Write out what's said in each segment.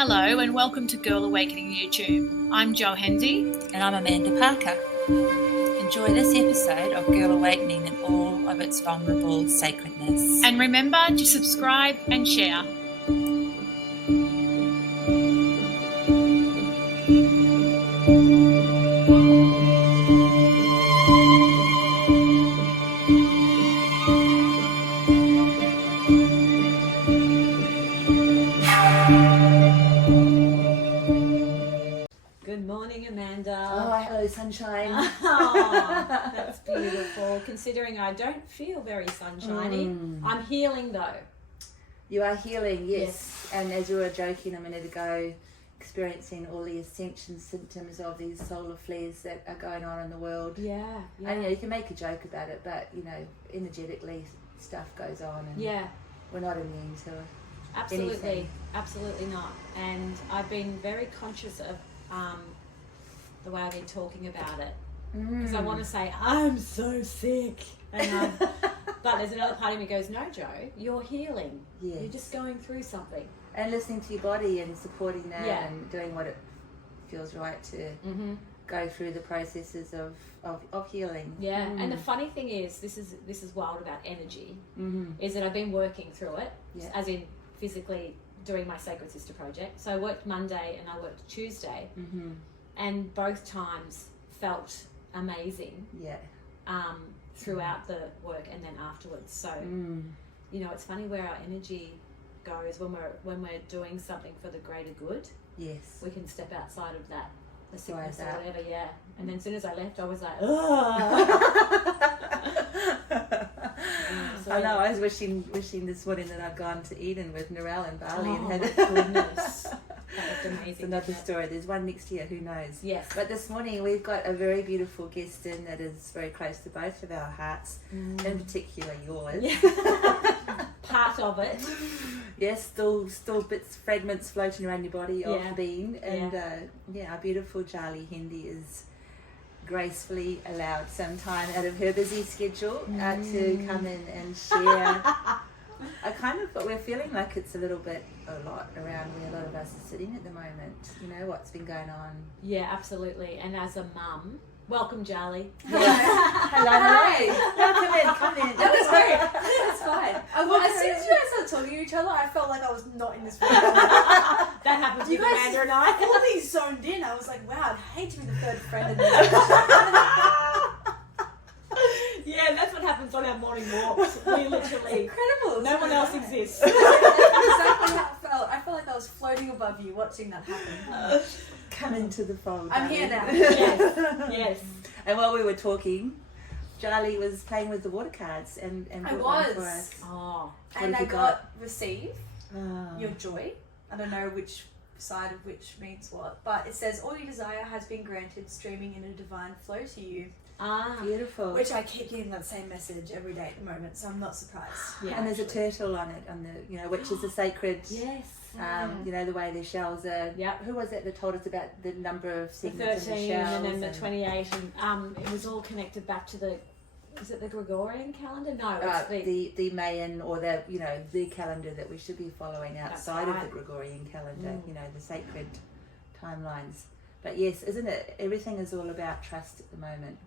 Hello and welcome to Girl Awakening YouTube. I'm Jaali Hendy. And I'm Amanda Parker. Enjoy this episode of Girl Awakening in all of its vulnerable sacredness. And remember to subscribe and share. Good morning, Amanda. Oh, hello, sunshine. Oh, that's beautiful. Considering I don't feel very sunshiny, I'm healing though. You are healing, yes. And as you were joking a minute ago, experiencing all the ascension symptoms of these solar flares that are going on in the world. Yeah. And you can make a joke about it, but energetically stuff goes on, and we're not immune to it. Absolutely not. And I've been very conscious of the way I've been talking about it, because I want to say I'm so sick, and but there's another part of me goes, no, Joe, you're healing. Yes. You're just going through something, and listening to your body and supporting that, and doing what it feels right to go through the processes of healing. And the funny thing is, this is wild about energy, is that I've been working through it, as in physically doing my Sacred Sister project. So I worked Monday and I worked Tuesday, and both times felt amazing throughout the work and then afterwards. So it's funny where our energy goes when we're doing something for the greater good. Yes, we can step outside of that, the sickness or whatever. And then as soon as I left, I was like, I know. I was wishing this morning that I'd gone to Eden with Narelle and Bali and had goodness. That was amazing. It's another story. There's one next year. Who knows? Yes. But this morning we've got a very beautiful guest in that is very close to both of our hearts, in particular yours. Part of it. Yes, still bits, fragments floating around your body of being, and our beautiful Jaali Hendy is gracefully allowed some time out of her busy schedule to come in and share. We're feeling like it's a lot around where a lot of us are sitting at the moment. What's been going on. Yeah, absolutely. And as a mum, welcome, Jaali. Hello. Come in. That was great. That's fine. As soon as you guys started talking to each other, I felt like I was not in this room. That happened with Amanda and I. Fully zoned in. I was like, wow, I'd hate to be the third friend in the Yeah, that's what happens on our morning walks. We literally... Incredible. No one else exists. That's exactly how it felt. I felt like I was floating above you watching that happen. Come into the fold. I'm here now. Yes. And while we were talking, Jaali was playing with the water cards and I brought was. one for us. Oh. And I got receive your joy. I don't know which side of which means what, but it says all your desire has been granted, streaming in a divine flow to you. Beautiful. Which I keep getting that same message every day at the moment, so I'm not surprised. Yeah, and there's a turtle on it, which is a sacred. Yes. The way the shells are. Yeah. Who was it that told us about the number of the segments 13 in the shells and then the 28, and it was all connected back to the. Is it the Gregorian calendar? No, it's the Mayan or the calendar that we should be following outside of the Gregorian calendar. The sacred timelines. But yes, isn't it? Everything is all about trust at the moment,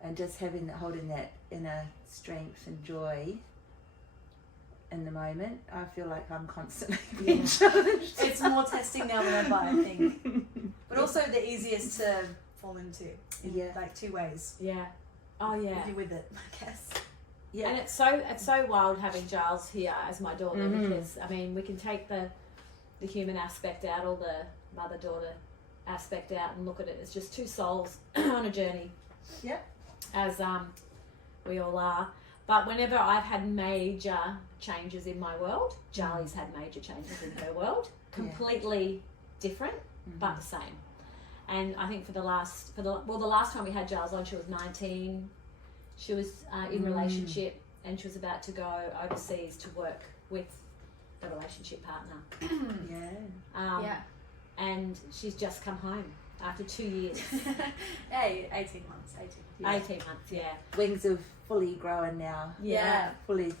and just holding that inner strength and joy in the moment. I feel like I'm constantly being challenged. It's more testing now than ever, I think, but also the easiest to fall into. Like two ways. Yeah. Oh yeah. If you're with it, I guess. Yeah. And it's so wild having Giles here as my daughter, because we can take the human aspect out, or the mother-daughter aspect out, and look at it as just two souls on a journey. Yep. As we all are. But whenever I've had major changes in my world, Jaali's had major changes in her world. Completely different, but the same. And I think the last time we had Giles on, she was 19. She was in relationship, and she was about to go overseas to work with the relationship partner. And she's just come home after 2 years. Hey, 18 months. 18 months, yeah. Wings have fully grown now. Yeah. Fully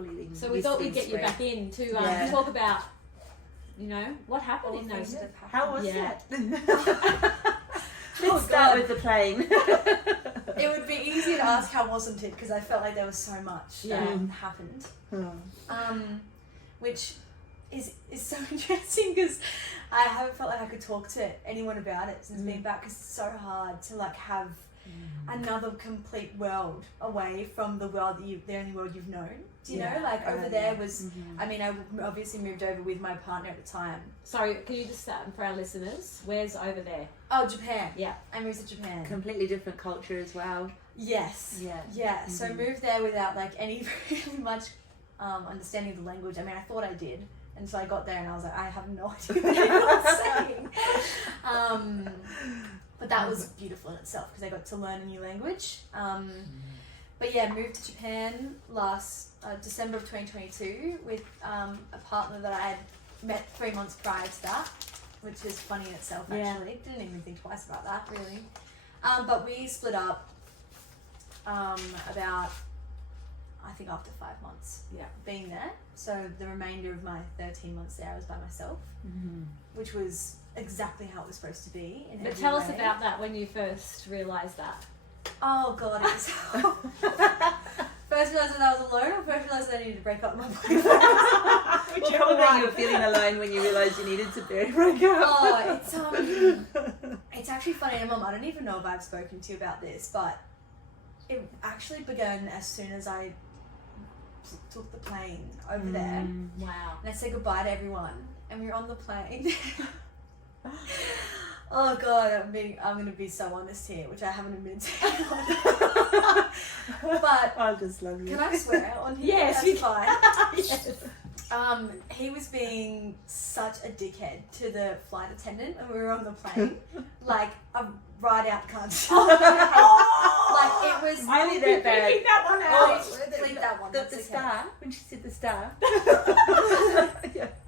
being So we thought we'd get you back in to talk about You know, what happened All in the those? things that have How was Yeah. that? Let's start with the plane. It would be easy to ask how wasn't it, because I felt like there was so much that happened. Which is so interesting, because I haven't felt like I could talk to anyone about it since being back, because it's so hard to like have another complete world away from the world that the only world you've known. Do you know? Like over there was, I mean, I obviously moved over with my partner at the time. Sorry, can you just start for our listeners? Where's over there? Oh, Japan. Yeah. I moved to Japan. Completely different culture as well. Yes. Yeah. So I moved there without like any really much understanding of the language. I mean, I thought I did. And so I got there and I was like, I have no idea what anyone's saying. But that was beautiful in itself, because I got to learn a new language. But yeah, moved to Japan last December of 2022 with a partner that I had met 3 months prior to that, which is funny in itself actually. Didn't even think twice about that really. But we split up about, I think, after 5 months being there. So the remainder of my 13 months there I was by myself, which was exactly how it was supposed to be. But tell us about that, when you first realised that. Oh God, it was first realised that I was alone, or first realised that I needed to break up with my boyfriend? Well, probably you were feeling alone when you realised you needed to break up. Oh, it's actually funny, Mum, I don't even know if I've spoken to you about this, but it actually began as soon as I took the plane over there. Wow. And I said goodbye to everyone, and we were on the plane. Oh God, I'm going to be so honest here, which I haven't admitted to anyone. But I just love you. can I swear on here? Yes, That's you fine. Yes. He was being such a dickhead to the flight attendant when we were on the plane, like a right out cunt. Like it was Really that bad. Picking that one out. Bleep that one. The That's okay. star, when she said the star.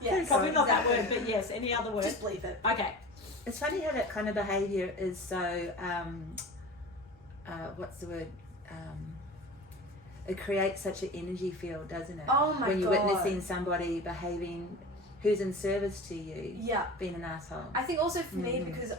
Yes. Probably not that word, but yes, any other word. Just bleep it. Okay. It's funny how that kind of behaviour is so, what's the word? It creates such an energy field, doesn't it? Oh my When you're God. witnessing somebody behaving who's in service to you, Yeah. being an asshole. I think also for me, because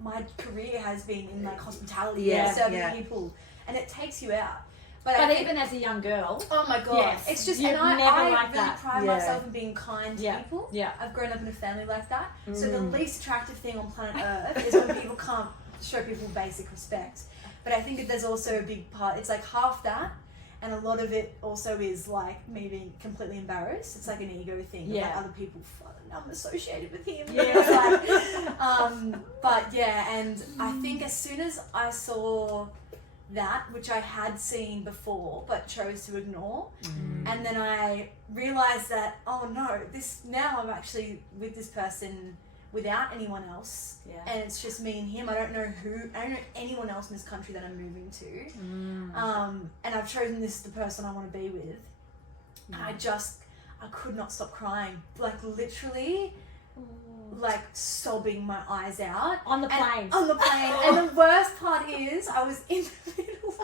my career has been in like hospitality, Yeah, serving yeah. people, and it takes you out. But But I think, even as a young girl, oh my God, Yes, it's just, you've and I never really liked that. pride Yeah. myself in being kind to people. yeah. I've grown up in a family like that. So the least attractive thing on planet Earth is when people can't show people basic respect. But I think that there's also a big part, it's like half that, and a lot of it also is like me being completely embarrassed. It's like an ego thing. Yeah. Like other people, I'm associated with him. Yeah. It's like, but yeah, and I think as soon as I saw that, which I had seen before but chose to ignore, and then I realized that, oh no, now I'm actually with this person without anyone else, and it's just me and him. I don't know anyone else in this country that I'm moving to, and I've chosen this the person I want to be with. And I could not stop crying, like literally, like sobbing my eyes out On the plane. On the plane, and the worst part is I was in the middle.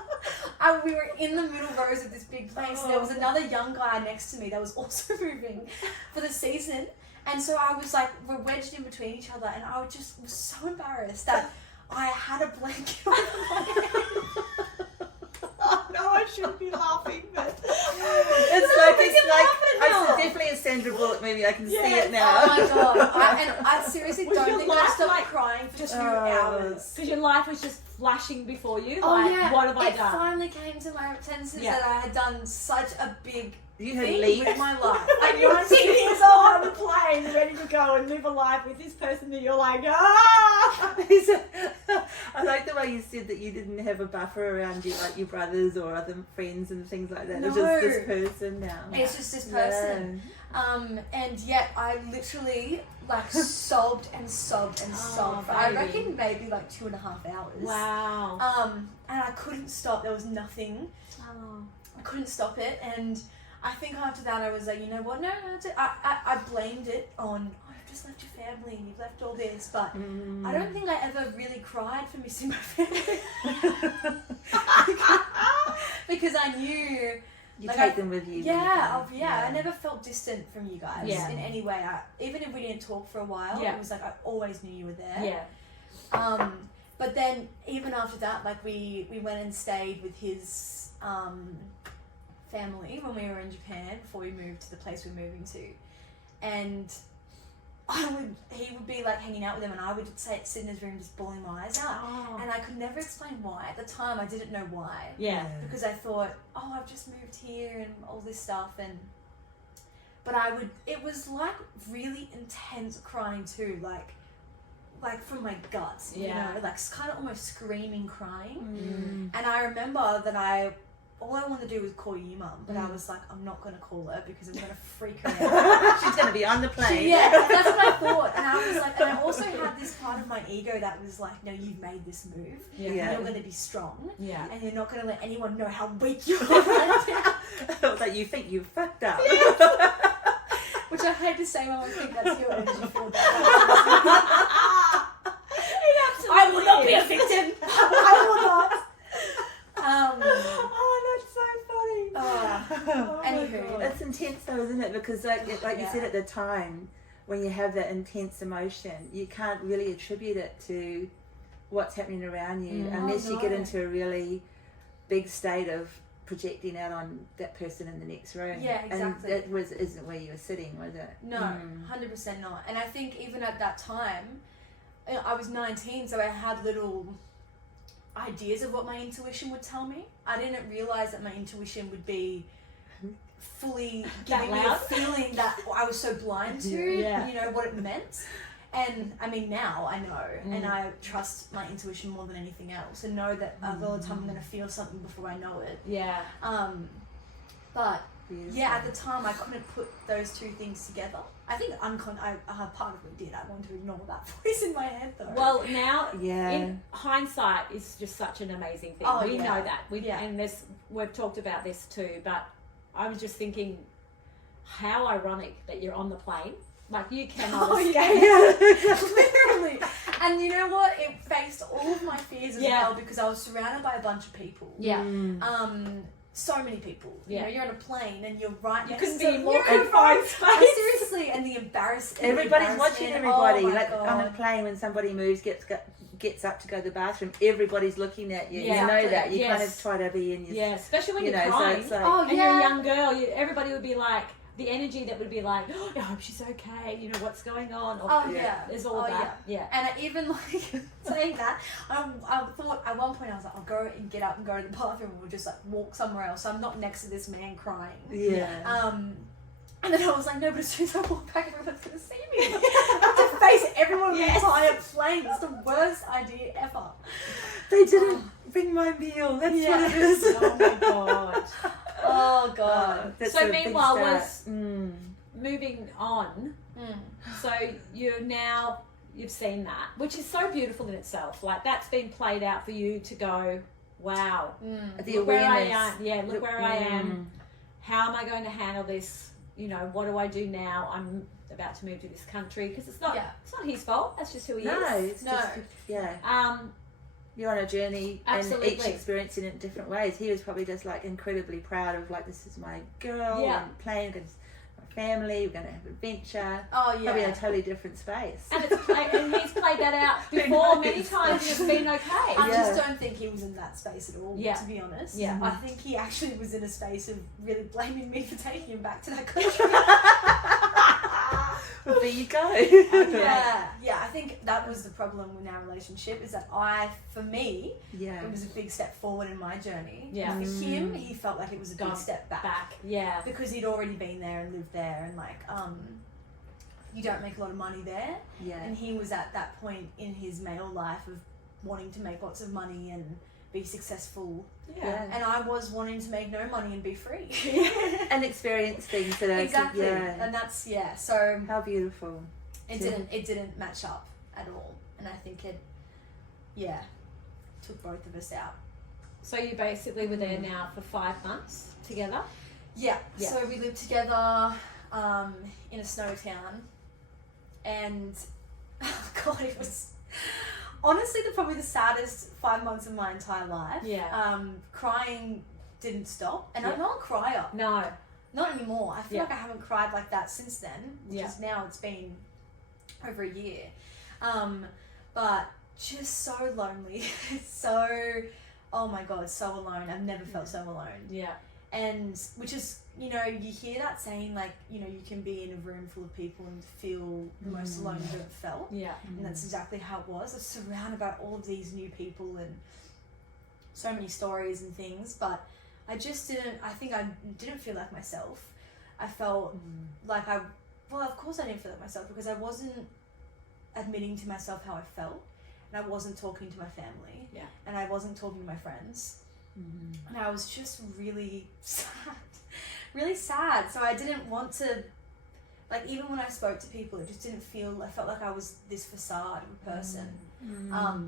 We were in the middle rows of this big plane. So there was another young guy next to me that was also moving for the season, and so I was like, we're wedged in between each other, and I was so embarrassed that I had a blanket on my head. No, I shouldn't be laughing, but It's definitely a Sandra Bullock movie. I can see it now. Oh my God! I seriously Was don't your think I life stopped like crying for 2 hours. because your life was just flashing before you. Oh Like, yeah, what have I it done? finally came to my senses Yeah. that I had done such a big You had thing leaped. with my life. And you're 19 years old on the plane, ready to go and live a life with this person that you're like, ah! I like the way you said that you didn't have a buffer around you, like your brothers or other friends and things like that. It's just this person now. It's just this person. And yet I literally like sobbed and sobbed and sobbed. I baby. reckon maybe like 2.5 hours. Wow. And I couldn't stop. There was nothing. I couldn't stop it. And I think after that I was like, you know what? No, I blamed it on, oh, you've just left your family and you've left all this. But I don't think I ever really cried for missing my family. Because I knew You like, take them with you. I never felt distant from you guys in any way. Even if we didn't talk for a while, it was like I always knew you were there. Yeah. But then even after that, like we went and stayed with his family when we were in Japan before we moved to the place we're moving to, and he would be like hanging out with them, and I would sit in his room just bawling my eyes out, and I could never explain why. At the time, I didn't know why. Yeah. Because I thought, I've just moved here and all this stuff, but it was like really intense crying too, like from my guts, you know, like kind of almost screaming crying. And I remember that all I wanted to do was call you mum, but I was like, I'm not going to call her because I'm going to freak her out. She's going to be on the plane. That's what I thought. And I was like, and I also had this part of my ego that was like, no, you've made this move. And you're going to be strong. Yeah. And you're not going to let anyone know how weak you are. Like you think you fucked up. Which I hate to say, Mum, I think that's your energy for that. I will not be a victim. I will not. That's so funny. Anywho, it's intense though, isn't it? Because like you said at the time, when you have that intense emotion, you can't really attribute it to what's happening around you unless you get into a really big state of projecting out on that person in the next room. Yeah, exactly. And that isn't where you were sitting, was it? No, 100% not. And I think even at that time, I was 19, so I had little ideas of what my intuition would tell me. I didn't realize that my intuition would be fully giving me a feeling that I was so blind to, you know, what it meant. And I mean, now I know, and I trust my intuition more than anything else, and know that a lot of the time I'm going to feel something before I know it. Yeah. But at the time I couldn't put those two things together. I think I part of me did. I wanted to ignore that voice in my head though. Well, now in hindsight is just such an amazing thing. We know that. And we've talked about this too, but I was just thinking how ironic that you're on the plane. Like you cannot escape. Literally. And you know what? It faced all of my fears as well, because I was surrounded by a bunch of people. Yeah. So many people. You know, you're on a plane and you're right next to... You couldn't be more confined space. Seriously, and the embarrassment. Everybody's watching everybody. Oh like on a plane, when somebody moves, gets up to go to the bathroom, everybody's looking at you. You know that. You kind of try to be in your... Yeah, especially when you're crying. So it's like, and you're a young girl, everybody would be like... The energy that would be like, I hope she's okay, you know, what's going on? Or, there's all that. Yeah. And I even like saying that, I thought at one point I was like, I'll go and get up and go to the bathroom, and we'll just like walk somewhere else. So I'm not next to this man crying. Yeah. And then I was like, no, but as soon as I walk back, everyone's going to see me. I have to face everyone on the entire plane. It's the worst idea ever. They didn't bring my meal. That's what it is. Oh my God. Oh God. So meanwhile, was moving on. So you've seen that, which is so beautiful in itself. Like that's been played out for you to go, wow, the look where I awareness. am. Yeah, look where I am. How am I going to handle this? You know, what do I do now? I'm about to move to this country because it's not his fault. That's just who he is. Just, you're on a journey, absolutely. And each experiencing it in different ways. He was probably just like incredibly proud of like, this is my girl, and playing against my family, we're going to have adventure. Probably in a totally different space. And and he's played that out before many times, and it's been okay. I just don't think he was in that space at all, to be honest. Yeah. I think he actually was in a space of really blaming me for taking him back to that country. Well, there you go. I think that was the problem with our relationship, is that for me, it was a big step forward in my journey. Yeah. For him, he felt like it was a big step back. Yeah. Because he'd already been there and lived there, and like, you don't make a lot of money there. Yeah. And he was at that point in his male life of wanting to make lots of money and be successful. And I was wanting to make no money and be free. And experience things that are exactly. And that's so how beautiful. It didn't match up at all, and I think it took both of us out. So you basically were there now for 5 months together? Yeah. So we lived together in a snow town, and God, it was honestly probably the saddest 5 months of my entire life. Yeah. Crying didn't stop. And Yeah. I'm not a crier. No. Not anymore. I feel Yeah. like I haven't cried like that since then, which Yeah. is now it's been over a year. But just so lonely. So, oh my God, so alone. I've never felt so alone. Yeah. And which is, you know, you hear that saying, like, you know, you can be in a room full of people and feel the most alone you've ever felt. Yeah. And that's exactly how it was. I was surrounded by all of these new people and so many stories and things, but I didn't feel like myself. I felt like of course I didn't feel like myself because I wasn't admitting to myself how I felt, and I wasn't talking to my family, and I wasn't talking to my friends, and I was just really sad, so I didn't want to, like, even when I spoke to people, it just didn't feel, I felt like I was this facade of a person,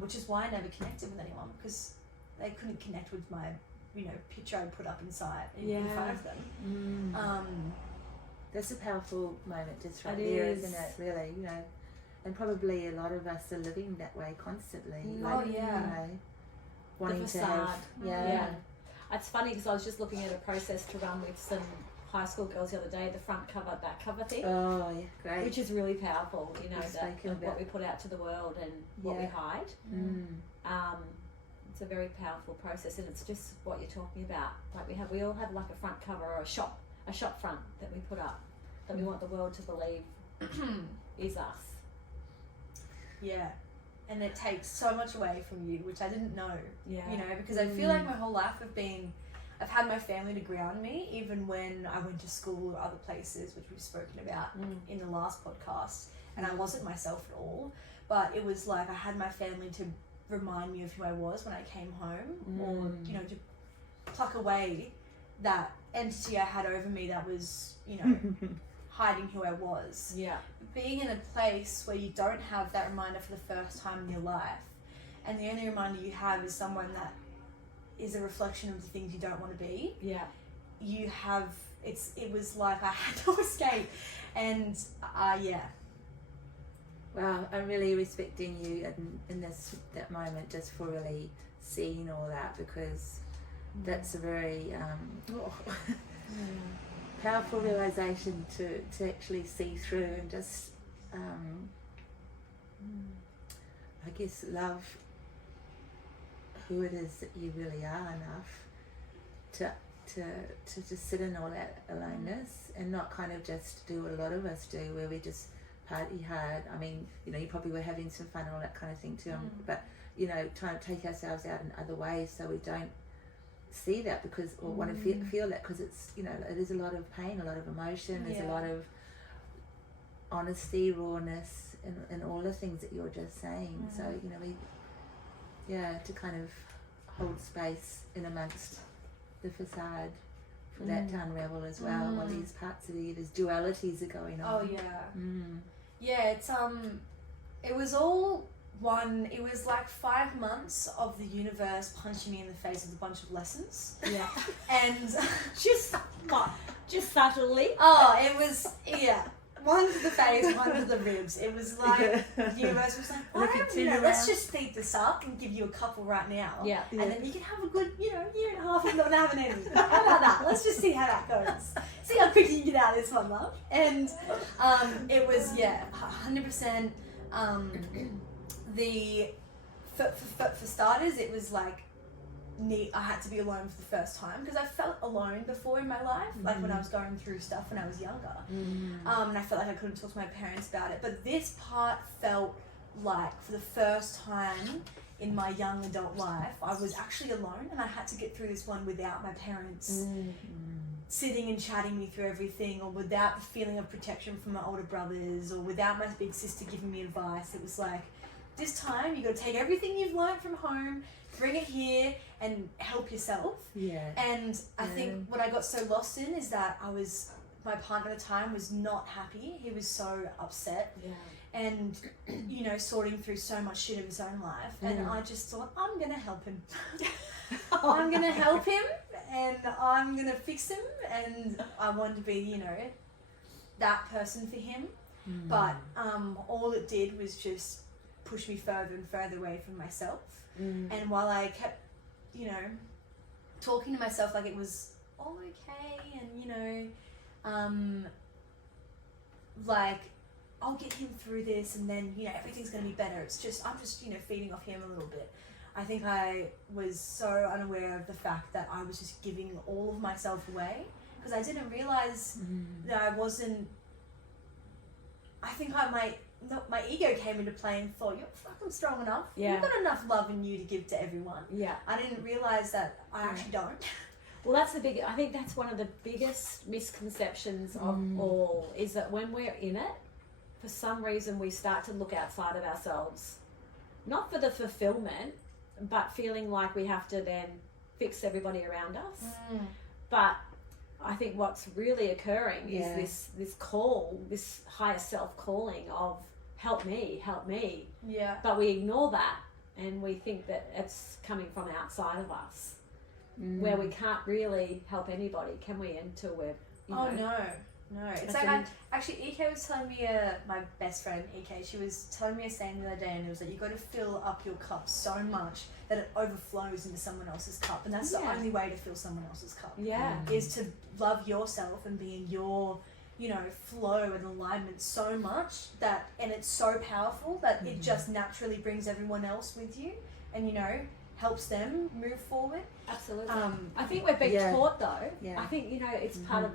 which is why I never connected with anyone, because they couldn't connect with my, you know, picture I put up in front of them. That's a powerful moment just right It there, is. isn't it? Really, you know, and probably a lot of us are living that way constantly. Oh, yeah. You know, wanting to facade. have, Yeah. It's funny because I was just looking at a process to run with some high school girls the other day, the front cover, back cover thing. Oh, yeah, great. Which is really powerful, you know, Just that thinking what about- we put out to the world and what we hide. It's a very powerful process, and it's just what you're talking about. Like we all have like a front cover or a shop front that we put up that we want the world to believe is us. Yeah. And it takes so much away from you, which I didn't know. Yeah. You know, because I feel like my whole life I've had my family to ground me, even when I went to school or other places, which we've spoken about in the last podcast, and I wasn't myself at all. But it was like I had my family to remind me of who I was when I came home, or, you know, to pluck away that entity I had over me that was, you know, hiding who I was. Yeah. Being in a place where you don't have that reminder for the first time in your life, and the only reminder you have is someone that is a reflection of the things you don't want to be. Yeah. It was like I had no escape, and yeah. Wow, I'm really respecting you in that moment just for really seeing all that, because that's a very powerful realization to actually see through and just I guess love who it is that you really are enough to just sit in all that aloneness and not kind of just do what a lot of us do, where we just party hard. I mean, you know, you probably were having some fun and all that kind of thing too, but, you know, trying to take ourselves out in other ways so we don't see that because, or want to feel that, because it's, you know, it is a lot of pain, a lot of emotion, there's a lot of honesty, rawness, and all the things that you're just saying. So, you know, to kind of hold space in amongst the facade for that to unravel as well, while these parts of you, these dualities are going on. Oh yeah. Yeah, it was all one, it was like 5 months of the universe punching me in the face with a bunch of lessons. Yeah. And just subtly. oh, it was, yeah. One to the face, one to the ribs. It was like the universe was like, why don't you know, let's just speed this up and give you a couple right now. Yeah. And then you can have a good, you know, year and a half of not having any. How about that? Let's just see how that goes. See how quick you can get out of this one, love. And it was, 100%. For starters, it was like I had to be alone for the first time, because I felt alone before in my life, like when I was going through stuff when I was younger, and I felt like I couldn't talk to my parents about it. But this part felt like, for the first time in my young adult life, I was actually alone, and I had to get through this one without my parents sitting and chatting me through everything, or without the feeling of protection from my older brothers, or without my big sister giving me advice. It was like, this time you got to take everything you've learned from home, bring it here, and help yourself. Yeah. And I think what I got so lost in is that my partner at the time was not happy. He was so upset. Yeah. And, you know, sorting through so much shit of his own life. And I just thought, I'm going to help him. I'm going to help him, and I'm going to fix him. And I wanted to be, you know, that person for him. But all it did was just push me further and further away from myself. And while I kept, you know, talking to myself like it was all okay, and you know, like I'll get him through this, and then you know everything's gonna be better. It's just I'm just you know feeding off him a little bit. I think I was so unaware of the fact that I was just giving all of myself away because I didn't realize that I wasn't. I think my ego came into play and thought, you're fucking strong enough. Yeah. You've got enough love in you to give to everyone. Yeah. I didn't realize that I actually don't. Well, I think that's one of the biggest misconceptions of all, is that when we're in it, for some reason we start to look outside of ourselves. Not for the fulfillment, but feeling like we have to then fix everybody around us. But I think what's really occurring is this call, this higher self calling of help me. Yeah. But we ignore that and we think that it's coming from outside of us, where we can't really help anybody, can we? Until we're, No. It's like actually EK was telling me, my best friend EK, she was telling me a saying the other day, and it was like you got to fill up your cup so much that it overflows into someone else's cup, and that's the only way to fill someone else's cup. Is to love yourself and be in your, you know, flow and alignment so much that, and it's so powerful that it just naturally brings everyone else with you, and you know helps them move forward. Absolutely. I think we're being taught though. I think, you know, it's part of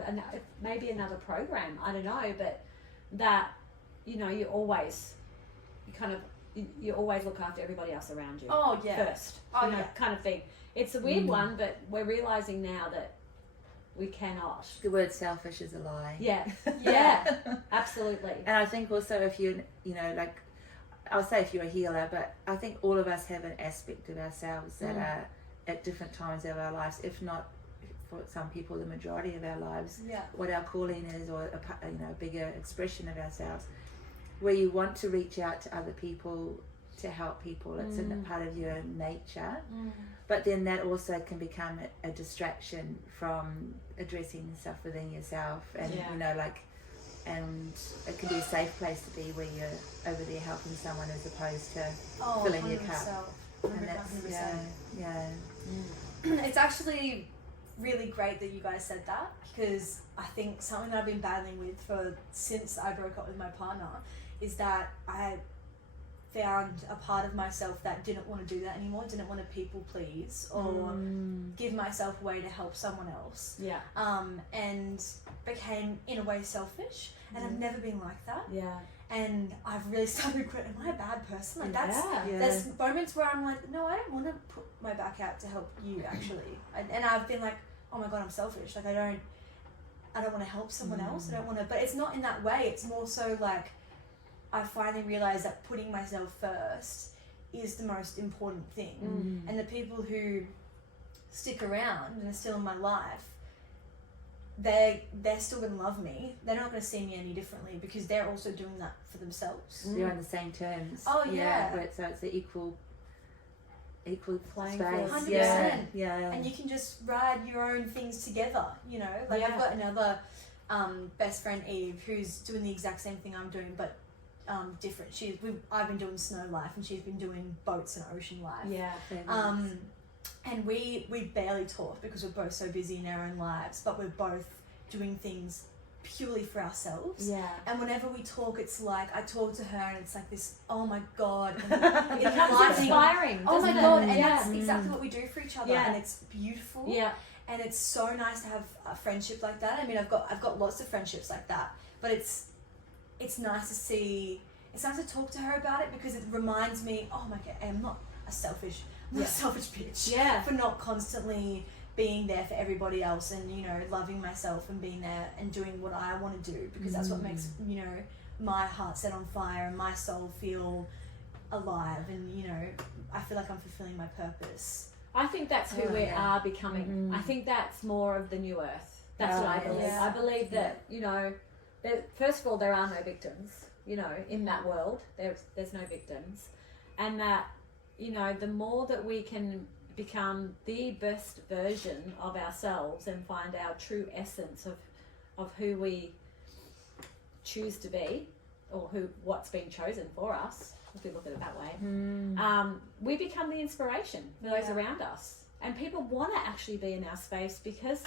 maybe another program. I don't know, but that, you know, you always look after everybody else around you. Oh yeah. First. You know, kind of thing. It's a weird one, but we're realizing now that we cannot. The word selfish is a lie. Yeah. Absolutely. And I think also if you know, like, I'll say if you're a healer, but I think all of us have an aspect of ourselves that are at different times of our lives, if not for some people the majority of our lives, what our calling is, or a bigger expression of ourselves, where you want to reach out to other people to help people. It's a part of your nature, but then that also can become a distraction from addressing stuff within yourself, and you know, like, and it can be a safe place to be where you're over there helping someone as opposed to filling your cup. 100%. And that's, It's actually really great that you guys said that, because I think something that I've been battling with since I broke up with my partner is that I found a part of myself that didn't want to do that anymore, didn't want to people please or give myself away to help someone else. And became in a way selfish, and I've never been like that. And I've really started regretting, am I a bad person? Like there's moments where I'm like, no, I don't want to put my back out to help you actually. And I've been like, oh my God, I'm selfish. Like I don't want to help someone else. I don't want to, but it's not in that way. It's more so like, I finally realized that putting myself first is the most important thing. And the people who stick around and are still in my life, they're still going to love me. They're not going to see me any differently because they're also doing that for themselves. They're on the same terms. Oh yeah. So it's the equal playing field. 100%. And you can just ride your own things together, you know. Like I've got another best friend, Eve, who's doing the exact same thing I'm doing, but different. I've been doing snow life and she's been doing boats and ocean life. And we barely talk because we're both so busy in our own lives, but we're both doing things purely for ourselves. And whenever we talk, it's like I talk to her and it's like this, oh my God, it becomes inspiring. Oh my God, and that's exactly what we do for each other, and it's beautiful. And it's so nice to have a friendship like that. I mean, I've got lots of friendships like that, but it's nice to see. It's nice to talk to her about it because it reminds me, oh my God, I'm not a selfish bitch. For not constantly being there for everybody else and, you know, loving myself and being there and doing what I want to do, because that's what makes, you know, my heart set on fire and my soul feel alive, and, you know, I feel like I'm fulfilling my purpose. I think that's who we are becoming. I think that's more of the new earth. That's what I believe. I believe that, you know, first of all, there are no victims, you know, in that world. There's no victims. And that, you know, the more that we can become the best version of ourselves and find our true essence of who we choose to be, or what's been chosen for us, if we look at it that way, we become the inspiration for those around us. and people want to actually be in our space because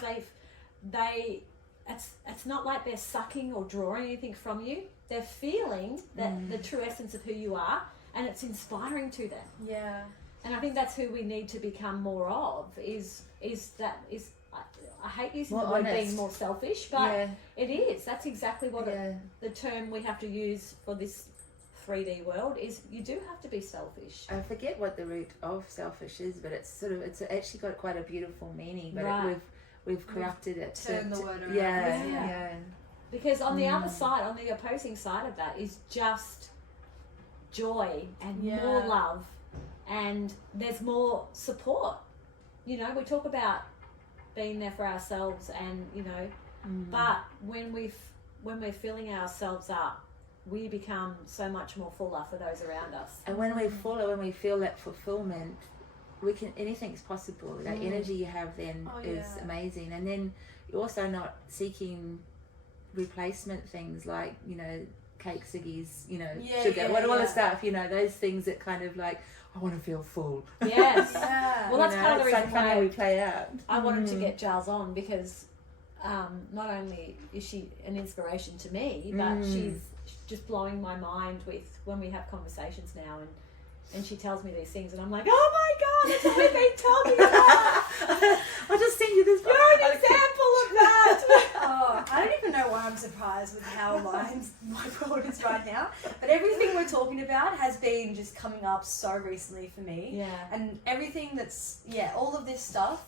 it's not like they're sucking or drawing anything from you. They're feeling that the true essence of who you are, and it's inspiring to them. Yeah. And I think that's who we need to become more of. I hate using the word being more selfish, but it is. That's exactly what the term we have to use for this 3D world is. You do have to be selfish. I forget what the root of selfish is, but it's actually got quite a beautiful meaning. But we've corrupted it. Turned the word around. Yeah. Because on the other side, on the opposing side of that, is just joy and more love, and there's more support. You know, we talk about being there for ourselves, and you know, but when we're filling ourselves up, we become so much more fuller for those around us. And when we feel that fulfillment, anything's possible. That energy you have then is amazing. And then you're also not seeking replacement things like, you know, cake, ciggies, you know, sugar, all the stuff, you know, those things that kind of like, I want to feel full. Yes. Well, that's kind of the reason why we play out. I wanted to get Jaali on, because not only is she an inspiration to me, but she's just blowing my mind with when we have conversations now, and she tells me these things, and I'm like, oh my God, that's what we've been talking about. I'll just send you this. You're an example of that. Oh, I don't even know why I'm surprised with how aligned my world is right now. But everything we're talking about has been just coming up so recently for me. Yeah. And everything that's, all of this stuff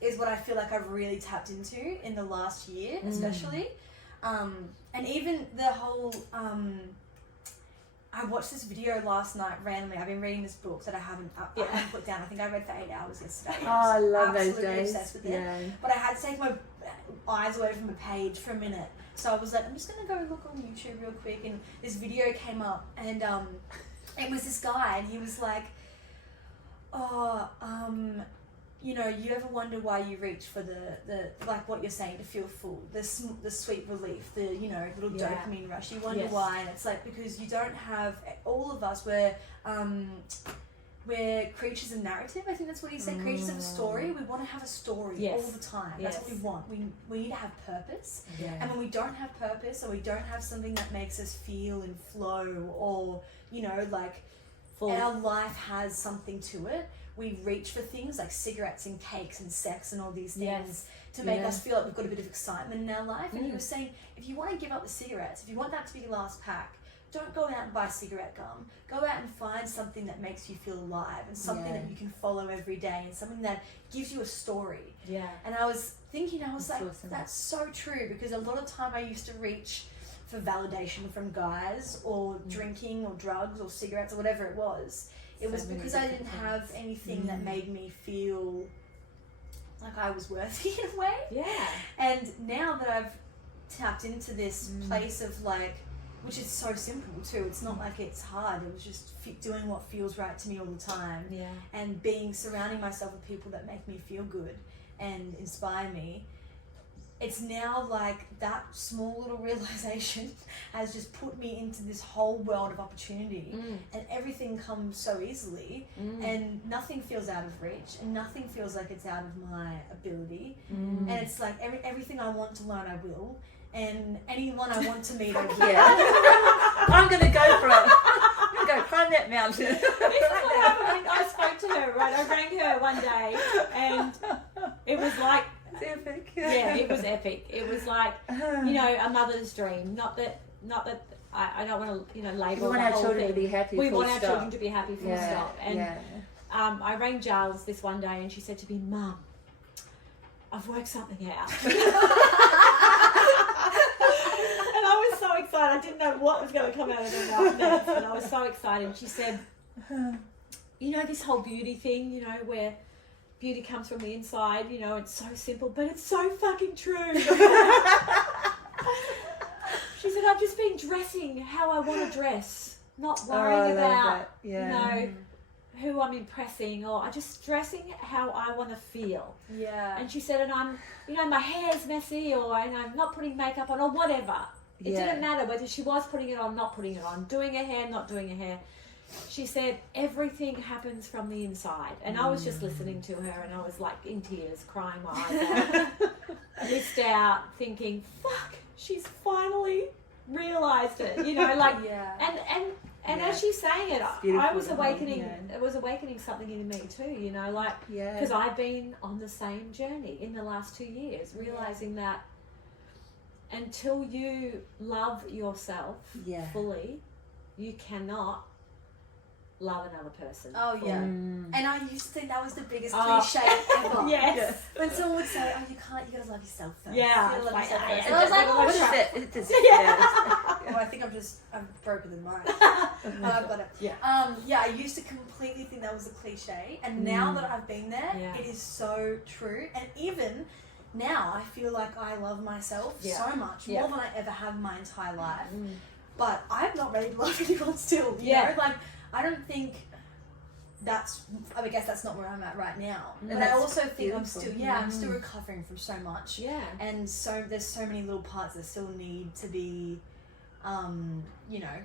is what I feel like I've really tapped into in the last year, especially. And even the whole... I watched this video last night randomly. I've been reading this book that I haven't put down. I think I read for 8 hours yesterday. Oh, I love those days. Absolutely obsessed with it. But I had to take my eyes away from the page for a minute. So I was like, I'm just going to go look on YouTube real quick. And this video came up, and it was this guy, and he was like, you know, you ever wonder why you reach for the like what you're saying, to feel full, the sweet relief, the, you know, little dopamine rush. You wonder why, and it's like, because you don't have, all of us, we're creatures of narrative. I think that's what he said, creatures of a story. We want to have a story all the time. That's what we want. We need to have purpose. And when we don't have purpose, or we don't have something that makes us feel and flow, or, you know, like our life has something to it, we reach for things like cigarettes and cakes and sex and all these things to make us feel like we've got a bit of excitement in our life. And he was saying, if you want to give up the cigarettes, if you want that to be your last pack, don't go out and buy cigarette gum. Go out and find something that makes you feel alive, and something that you can follow every day, and something that gives you a story. And I was thinking, that's like, awesome. That's so true, because a lot of time I used to reach for validation from guys, or drinking, or drugs, or cigarettes, or whatever it was. It was because I didn't have anything that made me feel like I was worthy in a way. And now that I've tapped into this place of like, which is so simple too, it's not like it's hard, it was just doing what feels right to me all the time. And surrounding myself with people that make me feel good and inspire me. It's now like that small little realization has just put me into this whole world of opportunity, and everything comes so easily, and nothing feels out of reach, and nothing feels like it's out of my ability, and it's like everything I want to learn I will, and anyone I want to meet I will. I'm going to go for it. I'm going to go climb that mountain. This is what happened when I spoke to her, right? I rang her one day, and it was like, it's epic. It was epic. It was like, you know, a mother's dream. Not that I don't want to, you know, label the whole thing. We want our children to be happy. We want our children to be happy, full stop. And I rang Jaali this one day, and she said to me, Mum, I've worked something out. And I was so excited. I didn't know what was going to come out of her mouth next, but I was so excited. And she said, you know, this whole beauty thing, you know, where beauty comes from the inside, you know, it's so simple, but it's so fucking true. She said, I've just been dressing how I want to dress, not worrying about, you know, who I'm impressing, or I'm just dressing how I want to feel. And she said, and I'm, you know, my hair's messy, or and I'm not putting makeup on, or whatever. It didn't matter whether she was putting it on, not putting it on, doing her hair, not doing her hair. she said, everything happens from the inside. And I was just listening to her and I was like in tears, crying my eyes out. Missed out, thinking, fuck, she's finally realised it, you know, like, and as she's saying it, I was awakening, it was awakening something in me too, you know, like, because I've been on the same journey in the last 2 years, realising that until you love yourself fully, you cannot love another person. Oh yeah. And I used to think that was the biggest cliche ever. Yes. When someone would say, "Oh, you gotta love yourself first." Yeah. You gotta love yourself first. And And I was like, "Oh, What is it? It's just, well, I think I'm broken in mind. I've got it. Yeah. I used to completely think that was a cliche, and now that I've been there, it is so true. And even now, I feel like I love myself so much more than I ever have in my entire life. But I'm not ready to love anyone still. You know, like. I don't think I guess that's not where I'm at right now. But I also think I'm still recovering from so much. Yeah. And so there's so many little parts that still need to be, you know,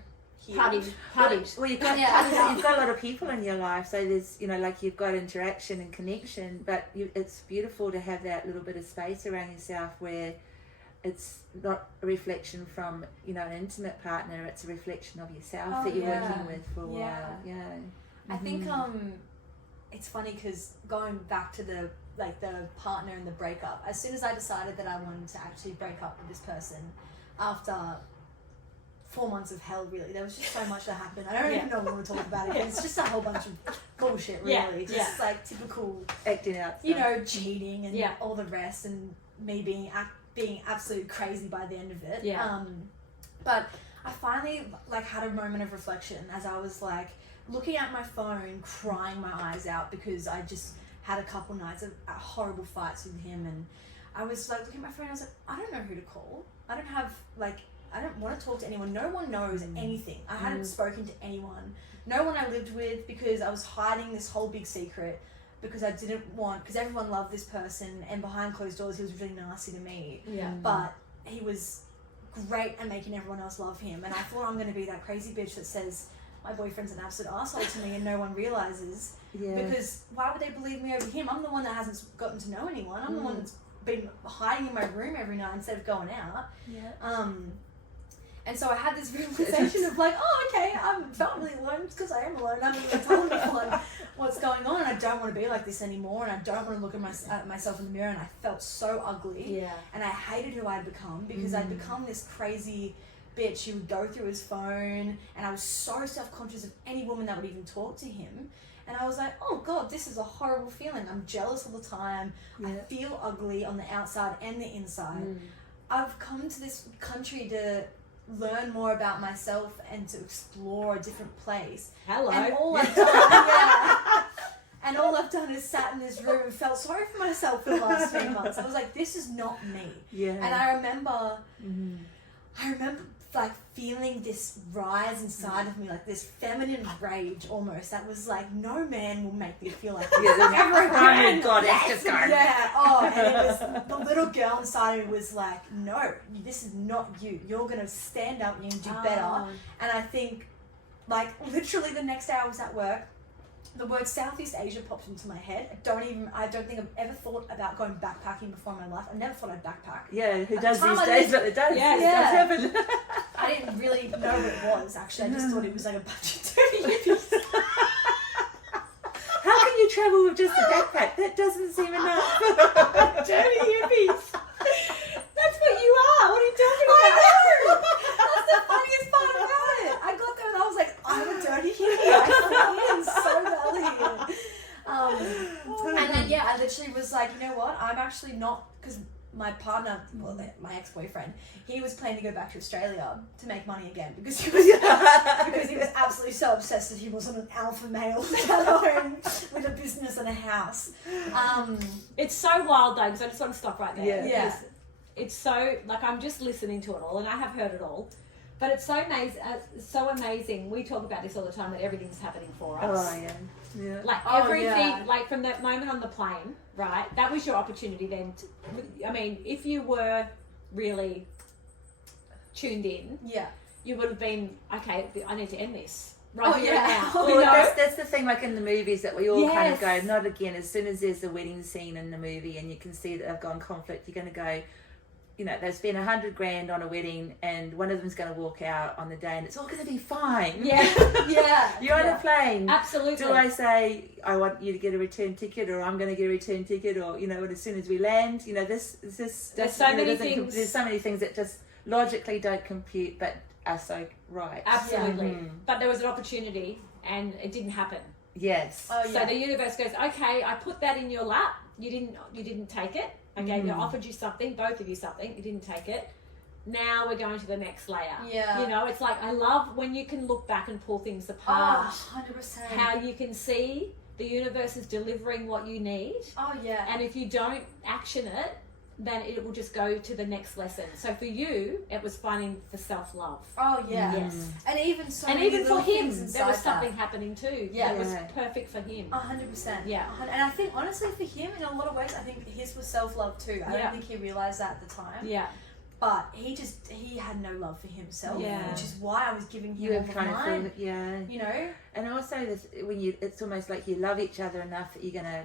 healed. Partied. Well, you've got a lot of people in your life, so there's, you know, like you've got interaction and connection, but it's beautiful to have that little bit of space around yourself where it's not a reflection from, you know, an intimate partner, it's a reflection of yourself that you're working with for a while. I think it's funny because going back to the partner and the breakup, as soon as I decided that I wanted to actually break up with this person after 4 months of hell, really, there was just so much that happened. I don't even know what to talk about it. It's just a whole bunch of bullshit, really. Just like typical acting out stuff. You know, cheating and all the rest, and me being absolutely crazy by the end of it. But I finally had a moment of reflection as I was like looking at my phone, crying my eyes out because I just had a couple nights of horrible fights with him, and I was like looking at my phone and I was like, I don't know who to call. I don't want to talk to anyone. No one knows anything. I hadn't spoken to anyone. No one I lived with, because I was hiding this whole big secret because I didn't want, because everyone loved this person and behind closed doors he was really nasty to me. But he was great at making everyone else love him, and I thought I'm going to be that crazy bitch that says my boyfriend's an absolute asshole to me and no one realizes, because why would they believe me over him? I'm the one that hasn't gotten to know anyone. I'm the one that's been hiding in my room every night instead of going out. And so I had this realization of like, oh, okay, I'm felt really alone because I am alone. I haven't even told anyone what's going on, and I don't want to be like this anymore, and I don't want to look at myself in the mirror, and I felt so ugly. And I hated who I'd become, because I'd become this crazy bitch who would go through his phone, and I was so self-conscious of any woman that would even talk to him. And I was like, oh God, this is a horrible feeling. I'm jealous all the time. I feel ugly on the outside and the inside. I've come to this country to learn more about myself and to explore a different place. Hello. And all I've done, and all I've done is sat in this room and felt sorry for myself for the last 3 months. I was like, this is not me. And I remember like feeling this rise inside of me, like this feminine rage almost, that was like, no man will make me feel like this ever again. God, it's just gone. And it was, the little girl inside of me was like, no, this is not you. You're going to stand up and you can do better. And I think, like, literally the next day I was at work, the word Southeast Asia popped into my head. I don't think I've ever thought about going backpacking before in my life. I never thought I'd backpack. Yeah, who does these days, but it does. Yeah. It does happen. I didn't really know what it was, actually. I just thought it was like a bunch of dirty hippies. How can you travel with just a backpack? That doesn't seem enough. Dirty hippies. That's what you are. What are you talking about? I know. That's the funniest part about it. I got there and I was like, I'm a dirty hippie. I feel so badly. And then I literally was like, you know what? I'm actually not, because my partner, my ex-boyfriend, he was planning to go back to Australia to make money again because he was absolutely so obsessed that he wasn't an alpha male at home with a business and a house. It's so wild though, because I just want to stop right there. Yeah. It's so, like, I'm just listening to it all, and I have heard it all, but it's so amazing. We talk about this all the time, that everything's happening for us. Oh yeah. Like everything, like from that moment on the plane, right? That was your opportunity then. I mean, if you were really tuned in, you would have been, okay, I need to end this. right Oh, here yeah. and now. Oh, You Well, know? that's the thing, like in the movies, that we all kind of go, Yes. not again, as soon as there's a wedding scene in the movie and you can see that they've gone conflict, you're going to go, you know, they've spent $100,000 on a wedding and one of them's going to walk out on the day and it's all going to be fine. Yeah, Yeah. You're on yeah. a plane. absolutely. Do I say, I want you to get a return ticket, or I'm going to get a return ticket, or, you know, and as soon as we land, you know, this There's so many things. There's so many things that just logically don't compute but are so right. Absolutely. Mhm. But there was an opportunity and it didn't happen. Yes. Oh, yeah. So the universe goes, okay, I put that in your lap. You didn't take it. I gave you, offered you something, both of you something. You didn't take it. Now we're going to the next layer. Yeah. You know, it's like, I love when you can look back and pull things Oh, apart. 100%. How you can see the universe is delivering what you need. Oh, yeah. And if you don't action it, then it will just go to the next lesson. So for you, it was finding the self-love. Oh, yeah. Yes. And even so And many even for little him, things there was inside something happening too. Yeah. That was Yeah. perfect for him. 100%. Yeah. And I think, honestly, for him, in a lot of ways, I think his was self-love too. I Yeah. don't think he realised that at the time. Yeah. But he had no love for himself. Yeah. Which is why I was giving You him were all of trying to mine. feel, yeah. You know? And also, this, it's almost like you love each other enough that you're going to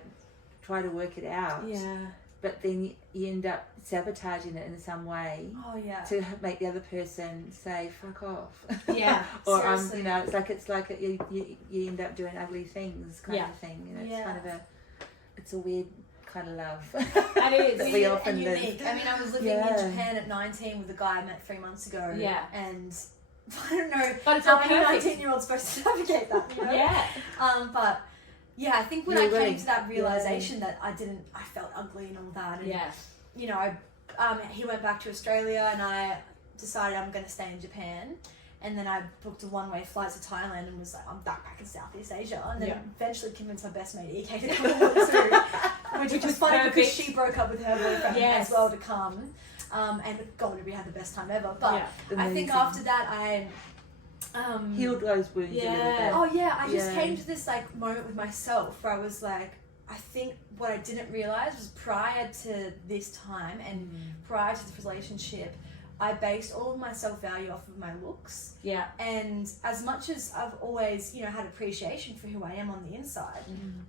try to work it out. Yeah. But then you end up sabotaging it in some way Oh, yeah. to make the other person say, fuck off. Yeah. Or, Seriously. you know, it's like you end up doing ugly things kind Yeah. of thing. You know, Yeah. it's kind of it's a weird kind of love. And it is. that we Weird often and live. unique. I mean, I was living Yeah. in Japan at 19 with a guy I met 3 months ago. Yeah. And I don't know But it's how all any perfect. 19-year-old's supposed to navigate that, you know? Yeah. But yeah, I think when You're I came willing. to that realization that I felt ugly and all that. And, Yeah. you know, he went back to Australia and I decided I'm going to stay in Japan. And then I booked a one-way flight to Thailand and was like, I'm back in Southeast Asia. And then Yeah. eventually convinced my best mate EK to come along too. Which was funny because perfect. she broke up with her boyfriend Yes. as well to come. And God, we had the best time ever. But Yeah. I think Amazing. after that I... Healed those wounds a little Yeah. bit. Oh yeah, I just Yeah. came to this like moment with myself where I was like, I think what I didn't realize was prior to this time and prior to this relationship, I based all of my self-value off of my looks. Yeah. And as much as I've always, you know, had appreciation for who I am on the inside,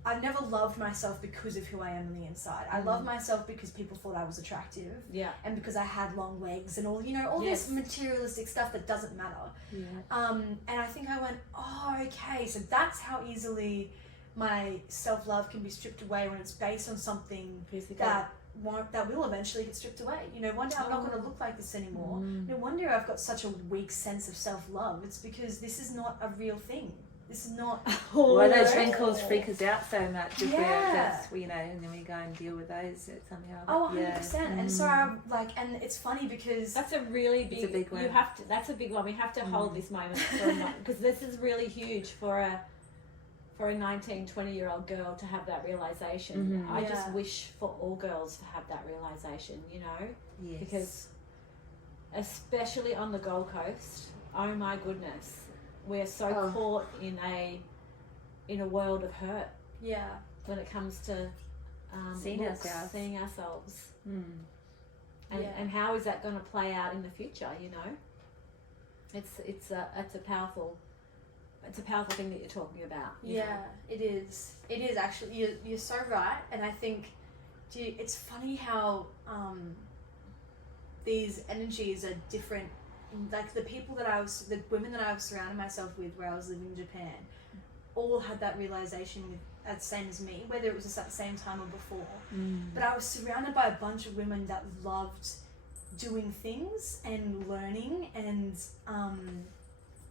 I've never loved myself because of who I am on the inside. I love myself because people thought I was attractive Yeah. and because I had long legs and all, you know, all Yes. this materialistic stuff that doesn't matter. Yeah. And I think I went, oh, okay, so that's how easily my self-love can be stripped away when it's based on something that will eventually get stripped away. You know, one day I'm not going to look like this anymore. No wonder I've got such a weak sense of self-love. It's because this is not a real thing. This is not... Why those Oh. wrinkles freak us out so much if Yeah. that's, you know, and then we go and deal with those somehow. Oh, 100%. Yeah. And so I'm like, and it's funny because... That's a really big. It's a big one. You have to. That's a big one. We have to hold this moment for a moment because this is really huge for a 19, 20-year-old girl to have that realization. I just Yeah. wish for all girls to have that realization. You know, Yes. because especially on the Gold Coast, oh my goodness, we're so caught in a world of hurt Yeah. when it comes to Seeing looks, ourselves. seeing ourselves. Mm. And how is that going to play out in the future? You know, it's a powerful thing that you're talking about. You know? It is. It is actually. You're so right, and I think, it's funny how these energies are different. Like the women that I was surrounding myself with, where I was living in Japan, all had that realization at the same as me, whether it was just at the same time or before. But I was surrounded by a bunch of women that loved doing things and learning and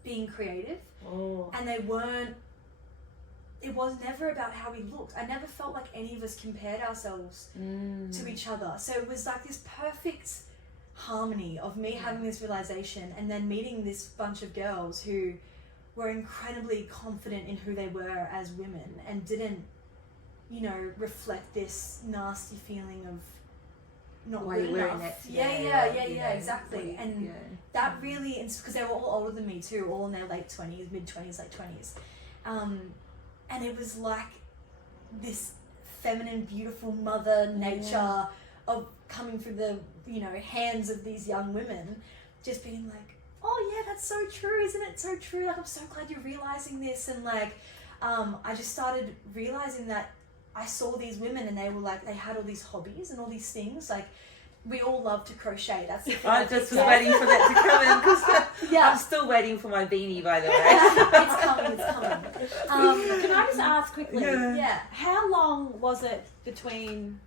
being creative. And they weren't, it was never about how we looked. I never felt like any of us compared ourselves to each other. So it was like this perfect harmony of me having this realization and then meeting this bunch of girls who were incredibly confident in who they were as women and didn't, you know, reflect this nasty feeling of not Why good you're wearing enough. it. Yeah, exactly. Yeah. And that really, because they were all older than me too, all in their late 20s, mid 20s, late 20s. And it was like this feminine, beautiful mother nature of coming through the, you know, hands of these young women, just being like, oh yeah, that's so true, isn't it so true? Like, I'm so glad you're realizing this. And like, I just started realizing that I saw these women and they were like, they had all these hobbies and all these things. Like, we all love to crochet. That's the thing. I just was waiting for that to come in because Yeah. I'm still waiting for my beanie, by the way. It's coming. Can I just ask quickly? Yeah. How long was it between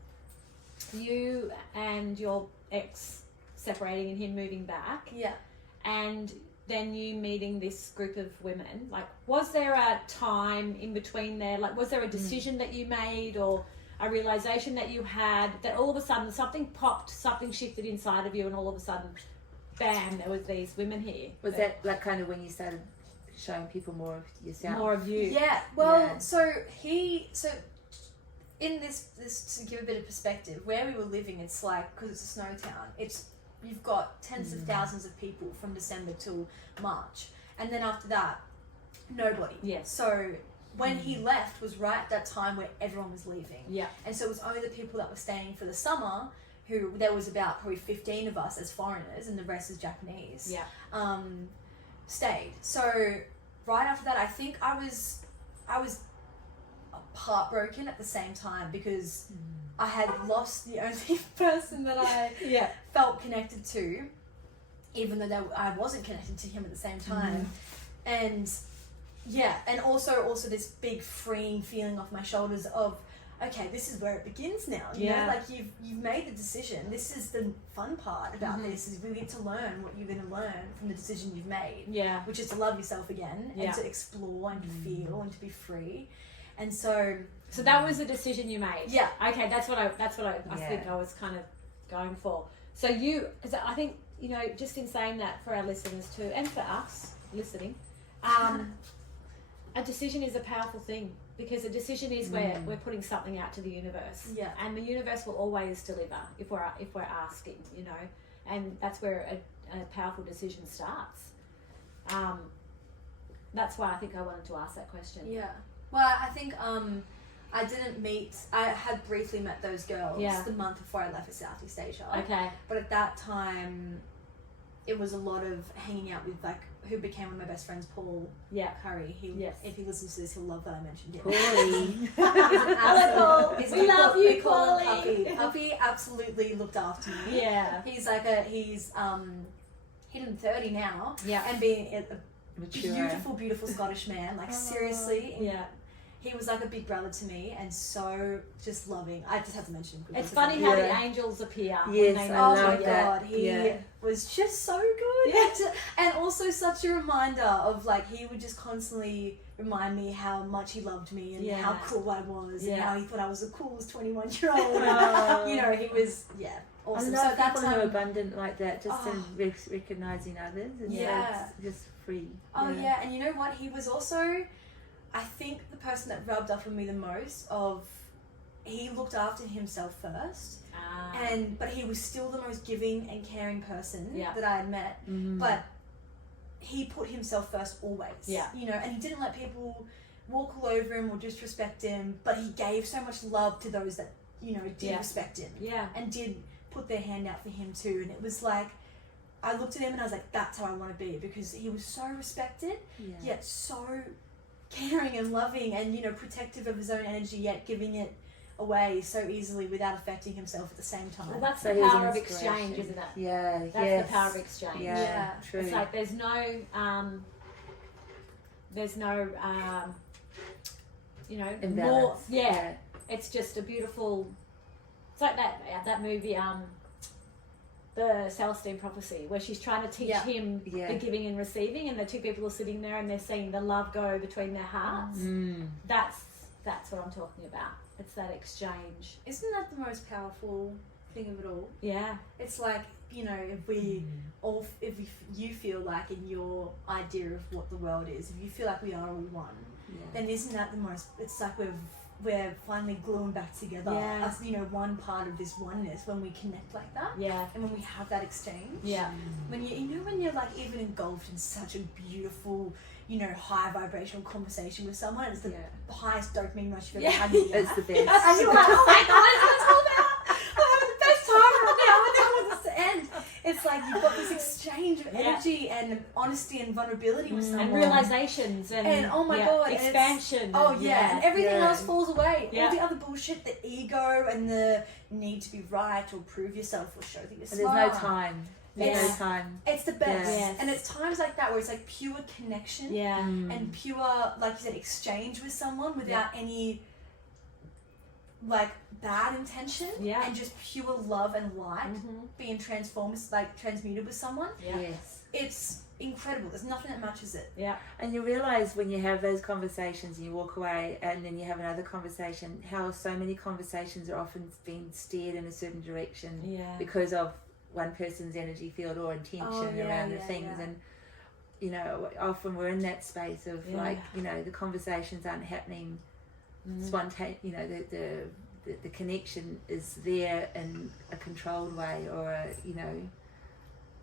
you and your ex separating and him moving back, Yeah. and then you meeting this group of women? Like, was there a time in between there? Like, was there a decision that you made or a realization that you had that all of a sudden something popped, something shifted inside of you, and all of a sudden, bam, there was these women here? Was that like kind of when you started showing people more of yourself? More of you? Yeah. Well, Yeah. so in this to give a bit of perspective, where we were living, it's like, because it's a snow town, you've got tens of thousands of people from December till March, and then after that, nobody. Yes. So when he left was right at that time where everyone was leaving. Yeah. And so it was only the people that were staying for the summer, who there was about probably 15 of us as foreigners, and the rest is Japanese. Yeah. Stayed. So right after that, I think I was heartbroken at the same time, because I had lost the only person that I Yeah. felt connected to, even though I wasn't connected to him at the same time. And yeah, and also this big freeing feeling off my shoulders of, okay, this is where it begins now. You know, like you've made the decision. This is the fun part about this, is we get to learn what you're going to learn from the decision you've made. Yeah. Which is to love yourself again, and to explore and to feel and to be free. And so that was the decision you made. Yeah. Okay, that's what I think I was kind of going for. So because I think, you know, just in saying that for our listeners too, and for us listening, a decision is a powerful thing, because a decision is where we're putting something out to the universe. Yeah. And the universe will always deliver if we're asking, you know, and that's where a powerful decision starts. That's why I think I wanted to ask that question. yeah. Well, I think I had briefly met those girls the month before I left for Southeast Asia. Okay. But at that time, it was a lot of hanging out with, like, who became one of my best friends, Paul Curry. If he listens to this, he'll love that I mentioned him. Paulie. Hello, Paul. We love you, We call him Paulie. Puppy. Puppy absolutely looked after me. Yeah. He's hitting 30 now. Yeah. And being a Mature. beautiful Scottish man. Like, seriously. Yeah. He was like a big brother to me, and so just loving. I just have to mention him quickly. It's funny how the angels appear. Yes, when they I Oh love my that. god, he was just so good. Yeah. And also such a reminder of, like, he would just constantly remind me how much he loved me and how cool I was and how he thought I was the coolest 21-year-old. You know, he was, awesome. I love So at that people who are time, abundant like that, just in recognizing others, and it's just free. and you know what? He was also, I think, the person that rubbed off on me the most. He looked after himself first. But he was still the most giving and caring person that I had met. But he put himself first always. You know, and he didn't let people walk all over him or disrespect him, but he gave so much love to those that, you know, did respect him. And did put their hand out for him too. And it was like, I looked at him and I was like, that's how I want to be, because he was so respected, yet so caring and loving and, you know, protective of his own energy, yet giving it away so easily without affecting himself at the same time. Well, that's So the he's power of inspiration. exchange, isn't it? Yeah, That's the power of exchange. Yeah, true. It's like there's no, you know, more. Imbalance. It's just a beautiful. It's like that movie, the Celestine Prophecy, where she's trying to teach him the giving and receiving, and the two people are sitting there and they're seeing the love go between their hearts. That's what I'm talking about. It's that exchange. Isn't that the most powerful thing of it all? Yeah. It's like, you know, if you feel like, in your idea of what the world is, if you feel like we are all one, then isn't that the most, it's like we're finally gluing back together as, you know, one part of this oneness when we connect like that. And when we have that exchange. When when you're like even engulfed in such a beautiful, you know, high vibrational conversation with someone, it's the highest dopamine rush you've ever had. It's the best. And you're like, oh my god, it's all about, I'm having the best time right now, and then when it's the end, it's like you've got this exchange exchange of energy and honesty and vulnerability with someone. And realizations and oh my God, expansion. And everything else falls away. Yeah. All the other bullshit, the ego and the need to be right or prove yourself or show that you're smart. There's no time. There's no time. It's the best. Yes. And it's times like that where it's like pure connection and pure, like you said, exchange with someone without any like bad intention and just pure love and light being transmuted with someone. Yes. It's incredible. There's nothing that matches it. Yeah. And you realise when you have those conversations and you walk away and then you have another conversation, how so many conversations are often being steered in a certain direction because of one person's energy field or intention around the things. And, you know, often we're in that space of like, you know, the conversations aren't happening spontaneous, you know, the connection is there in a controlled way or a, you know,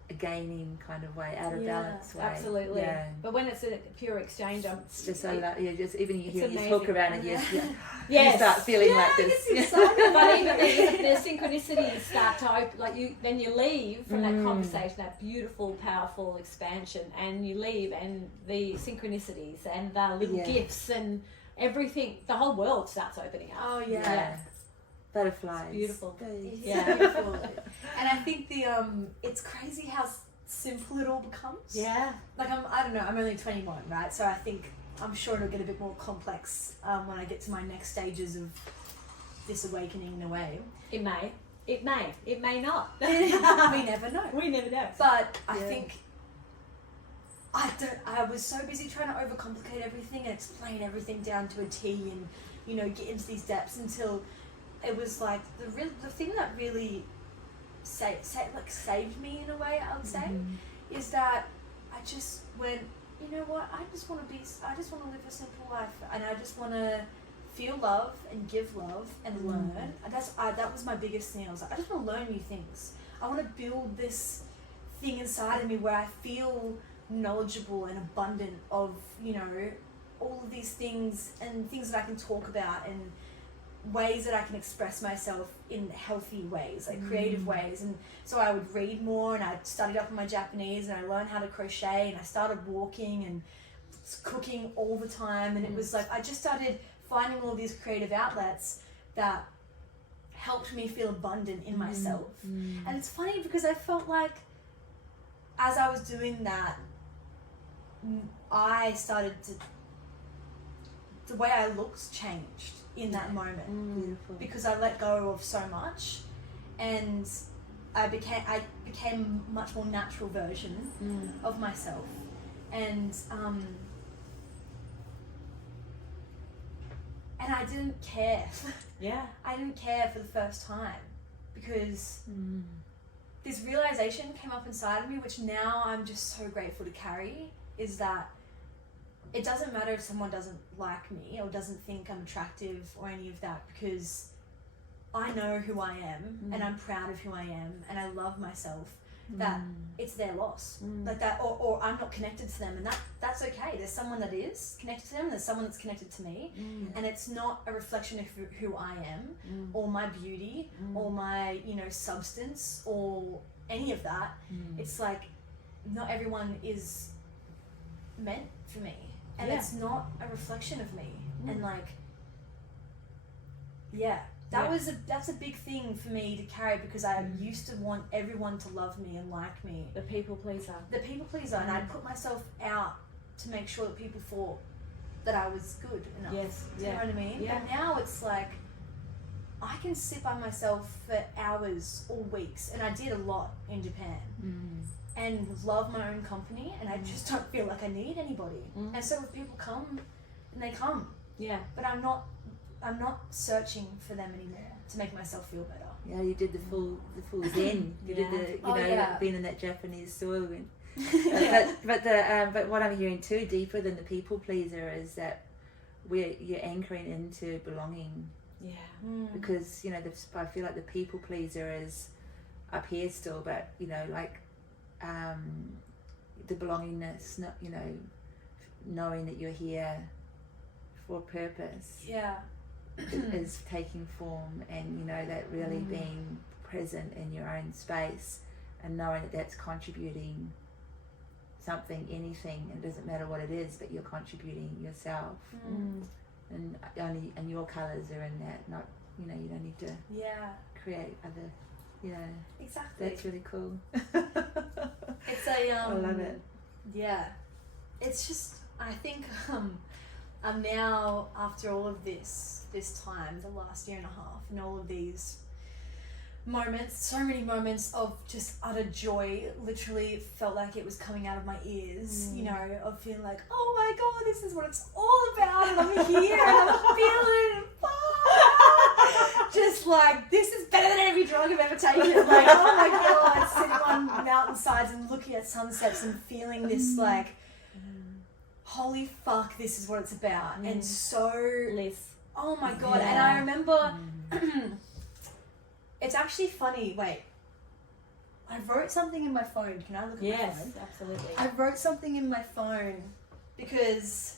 a gaining kind of way, out of balance way. Absolutely. But when it's a pure exchange, it's just just even you hear you amazing. talk around it, you start feeling like this. But even the synchronicities start to open, like then you leave from that conversation, that beautiful, powerful expansion, and you leave, and the synchronicities and the little gifts and everything, the whole world starts opening up. Oh yeah. Butterflies. It's beautiful. It's beautiful. And I think it's crazy how simple it all becomes. Yeah. Like I don't know, I'm only 21, right? So I think I'm sure it'll get a bit more complex when I get to my next stages of this awakening in a way. It may. It may not. We never know. We never know. But I think I was so busy trying to overcomplicate everything and explain everything down to a T and, you know, get into these depths until it was like the thing that really saved me in a way, I would say, is that I just went, you know what, I just want to live a simple life, and I just want to feel love and give love and learn. And that was my biggest thing. I was like, I just want to learn new things. I want to build this thing inside of me where I feel knowledgeable and abundant of, you know, all of these things and things that I can talk about and ways that I can express myself in healthy ways, like creative ways. And so I would read more, and I studied up on my Japanese, and I learned how to crochet, and I started walking and cooking all the time. And it was like I just started finding all these creative outlets that helped me feel abundant in myself. And it's funny because I felt like as I was doing that, I started to, the way I looked changed in that moment because I let go of so much, and I became a much more natural version of myself, and I didn't care. I didn't care for the first time because this realization came up inside of me, which now I'm just so grateful to carry, is that it doesn't matter if someone doesn't like me or doesn't think I'm attractive or any of that, because I know who I am and I'm proud of who I am and I love myself, that it's their loss. Like that, or I'm not connected to them, and that's okay. There's someone that is connected to them, there's someone that's connected to me, and it's not a reflection of who I am or my beauty or my, you know, substance or any of that. It's like not everyone is meant for me, and it's not a reflection of me. And like that's a big thing for me to carry, because I used to want everyone to love me and like me. The people pleaser. And I'd put myself out to make sure that people thought that I was good enough. Do you know what I mean? Yeah. But now it's like I can sit by myself for hours or weeks, and I did a lot in Japan, and love my own company, and I just don't feel like I need anybody. And so if people come, and they come. But I'm not searching for them anymore to make myself feel better. Yeah, you did the full zen. You did the being in that Japanese soil. But what I'm hearing too, deeper than the people pleaser, is that you're anchoring into belonging. Because, you know, I feel like the people pleaser is up here still, but, you know, like the belongingness, not, you know, knowing that you're here for a purpose. Is taking form, and, you know, that really being present in your own space and knowing that that's contributing something, anything, and it doesn't matter what it is, but you're contributing yourself, and your colours are in that. Not, you know, you don't need to create other. Yeah, exactly. That's really cool. It's a I love it. Yeah, it's just, I think I'm now, after all of this time, the last year and a half, and all of these moments, so many moments of just utter joy, literally felt like it was coming out of my ears, you know, of feeling like, oh my God, this is what it's all about, and I'm here, and I'm feeling it, just like, this is better than every drug I've ever taken, like, oh my God, sitting on mountainsides and looking at sunsets and feeling this, like, holy fuck, this is what it's about, and so, oh my God, and I remember, it's actually funny. Wait, I wrote something in my phone. Can I look at my phone? Yes, absolutely. I wrote something in my phone because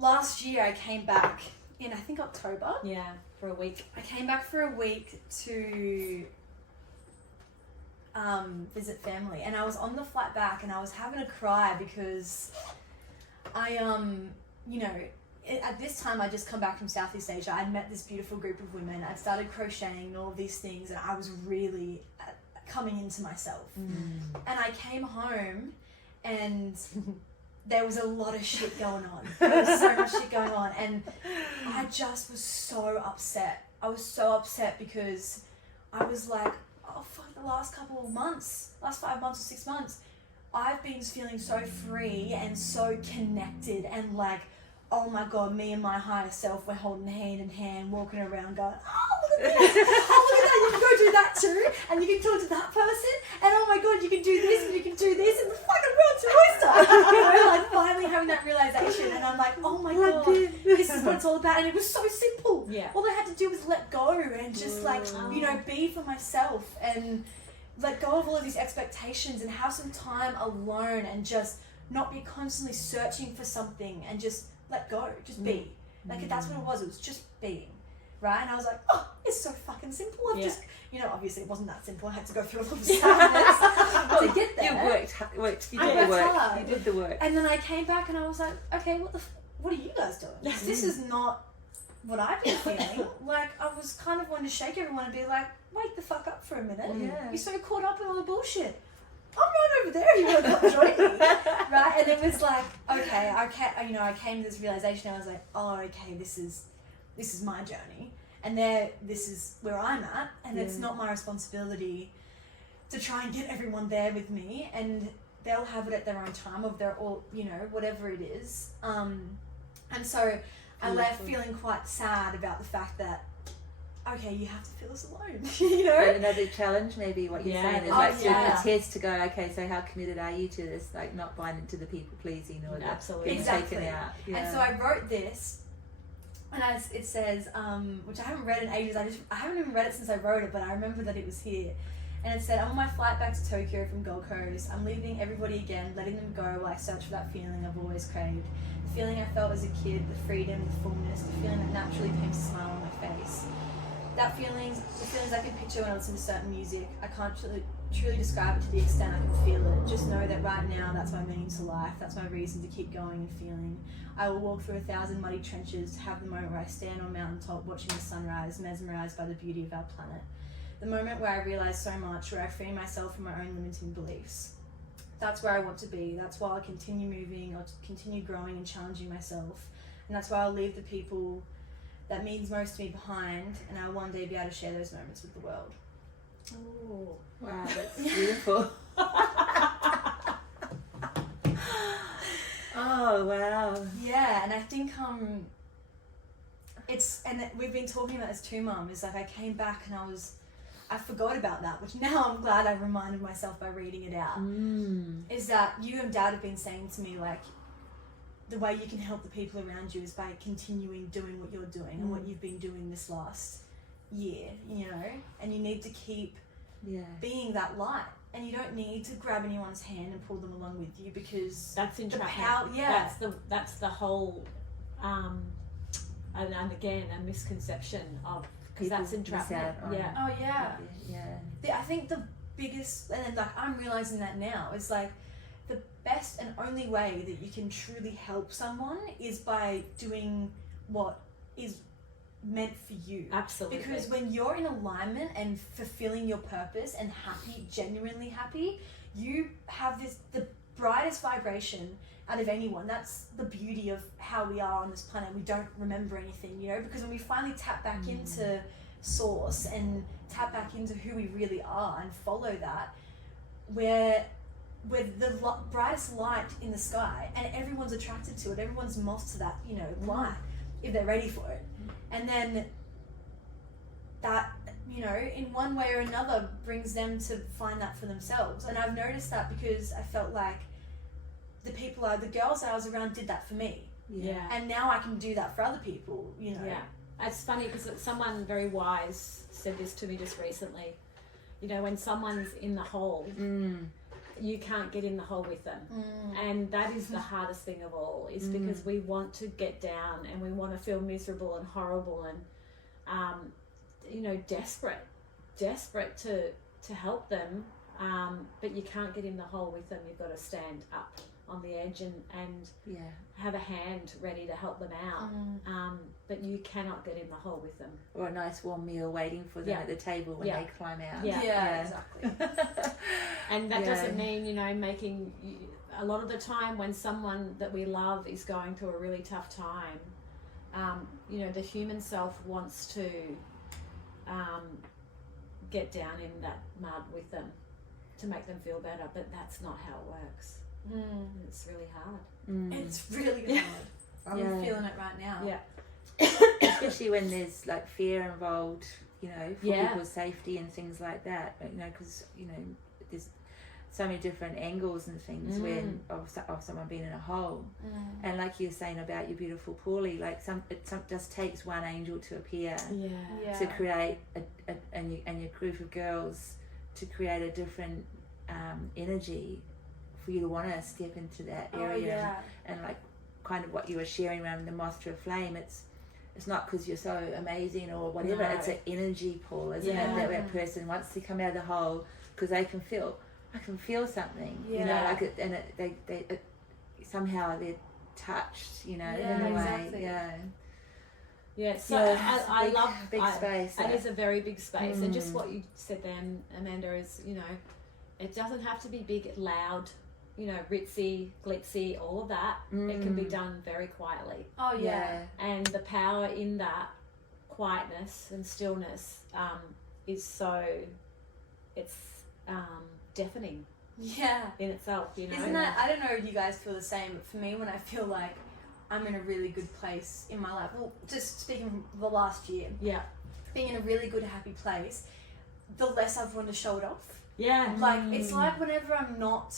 last year I came back in, I think, October. Yeah, for a week. I came back for a week to visit family, and I was on the flight back and I was having a cry because I, you know, at this time, I'd just come back from Southeast Asia. I'd met this beautiful group of women. I'd started crocheting and all of these things, and I was really coming into myself. And I came home, and there was a lot of shit going on. There was so much shit going on, and I just was so upset. I was so upset because I was like, oh, fuck, the last couple of months, last 5 months or 6 months, I've been feeling so free and so connected and like, oh my God, me and my higher self, we're holding hand in hand, walking around going, oh, look at this, oh, look at that, you can go do that too, and you can talk to that person, and oh my God, you can do this, and you can do this, and the fucking world's your oyster. You know, like finally having that realization, and I'm like, oh my God, this is what it's all about, and it was so simple. Yeah. All I had to do was let go, and just like, you know, be for myself, and let go of all of these expectations, and have some time alone, and just not be constantly searching for something, and just let go, just be. Like, that's what it was just being, right? And I was like, oh, it's so fucking simple. I've just, you know, obviously it wasn't that simple. I had to go through a lot of sadness to get there. You worked, you did the work. Hard. You did the work. And then I came back and I was like, okay, what are you guys doing? This is not what I've been feeling. Like, I was kind of wanting to shake everyone and be like, wake the fuck up for a minute. Yeah. You're so caught up in all the bullshit. I'm right over there, you want to come join me, right? And it was like, okay, I came to this realization. I was like, oh, okay, this is my journey, and this is where I'm at, and it's not my responsibility to try and get everyone there with me, and they'll have it at their own time, of their all, you know, whatever it is. And so I left feeling quite sad about the fact that, okay, you have to feel this alone, you know? But another challenge, maybe what you're saying is like a test to go, okay, so how committed are you to this? Like, not buying into the people pleasing or absolutely being taken out. Yeah. And so I wrote this, and it says, which I haven't read in ages. I haven't even read it since I wrote it, but I remember that it was here. And it said, I'm on my flight back to Tokyo from Gold Coast. I'm leaving everybody again, letting them go while I search for that feeling I've always craved. The feeling I felt as a kid, the freedom, the fullness, the feeling that naturally paints a smile on my face. The feelings I can picture when I listen to certain music. I can't truly describe it to the extent I can feel it. Just know that right now, that's my meaning to life. That's my reason to keep going and feeling. I will walk through 1,000 muddy trenches to have the moment where I stand on a mountaintop watching the sunrise, mesmerized by the beauty of our planet. The moment where I realize so much, where I free myself from my own limiting beliefs. That's where I want to be. That's why I'll continue moving, I'll continue growing and challenging myself. And that's why I'll leave the people that means most to me behind, and I'll one day be able to share those moments with the world. Oh, wow, that's beautiful. Oh, wow. Yeah, and I think we've been talking about this too, Mum, is like I came back and I forgot about that, which now I'm glad I reminded myself by reading it out. Is that you and Dad have been saying to me, like, the way you can help the people around you is by continuing doing what you're doing and what you've been doing this last year, you know, and you need to keep being that light, and you don't need to grab anyone's hand and pull them along with you, because that's entrapment. That's the whole and again a misconception of, because that's entrapment. I think biggest, and then like I'm realizing that now, is like the best and only way that you can truly help someone is by doing what is meant for you. Absolutely. Because when you're in alignment and fulfilling your purpose and happy, genuinely happy, you have the brightest vibration out of anyone. That's the beauty of how we are on this planet. We don't remember anything, you know, because when we finally tap back into source and tap back into who we really are and follow that, we're the brightest light in the sky, and everyone's attracted to it. Everyone's moth to that, you know, light if they're ready for it. And then that, you know, in one way or another brings them to find that for themselves. And I've noticed that because I felt like the girls that I was around did that for me. Yeah. And now I can do that for other people, you know. Yeah. It's funny because someone very wise said this to me just recently. You know, when someone's in the hole, you can't get in the hole with them. And that is the hardest thing of all, is because we want to get down and we want to feel miserable and horrible and, you know, desperate to help them. But you can't get in the hole with them. You've got to stand up on the edge and have a hand ready to help them out. But you cannot get in the hole with them. Or a nice warm meal waiting for them at the table when they climb out. Yeah, exactly. And that doesn't mean, you know, a lot of the time when someone that we love is going through a really tough time, you know, the human self wants to get down in that mud with them to make them feel better, but that's not how it works. It's really hard. It's really hard. I'm feeling it right now. Yeah. Especially when there's like fear involved, you know, for people's safety and things like that. You know, because, you know, there's so many different angles and things when of someone being in a hole. And like you were saying about your beautiful Paulie, like it just takes one angel to appear to create and your group of girls to create a different energy for you to want to step into that area. And like kind of what you were sharing around the moth to a flame, it's not because you're so amazing or whatever. It's an energy pull, isn't it? That person wants to come out of the hole because I can feel something, you know, like it, and they somehow they're touched, you know, in a way. Yeah, so I love big space. It is a very big space, and just what you said then, Amanda, is, you know, it doesn't have to be big, loud, you know, ritzy, glitzy, all of that. It can be done very quietly. Oh yeah. And the power in that quietness and stillness is so, it's deafening. Yeah. In itself, you know. Isn't that? I don't know if you guys feel the same, but for me, when I feel like I'm in a really good place in my life, well, just speaking from the last year, being in a really good, happy place, the less I've wanted to show it off. Yeah. Like it's like whenever I'm not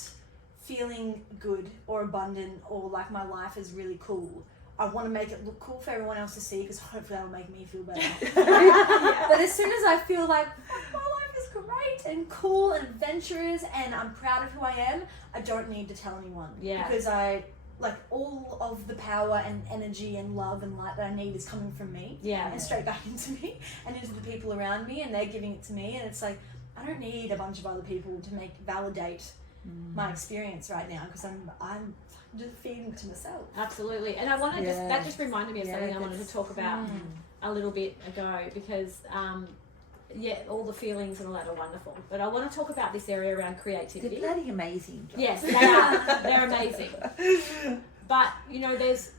feeling good or abundant or like my life is really cool, I want to make it look cool for everyone else to see because hopefully that'll make me feel better. But as soon as I feel like my life is great and cool and adventurous and I'm proud of who I am, I don't need to tell anyone. Yeah. Because I like all of the power and energy and love and light that I need is coming from me. Yeah. And straight back into me and into the people around me, and they're giving it to me, and it's like I don't need a bunch of other people to validate my experience right now because I'm just feeding to myself. Absolutely. And I want to that just reminded me of something I wanted to talk about a little bit ago because all the feelings and all that are wonderful, but I want to talk about this area around creativity. They're bloody amazing. Yes, they are. They're amazing. But you know, there's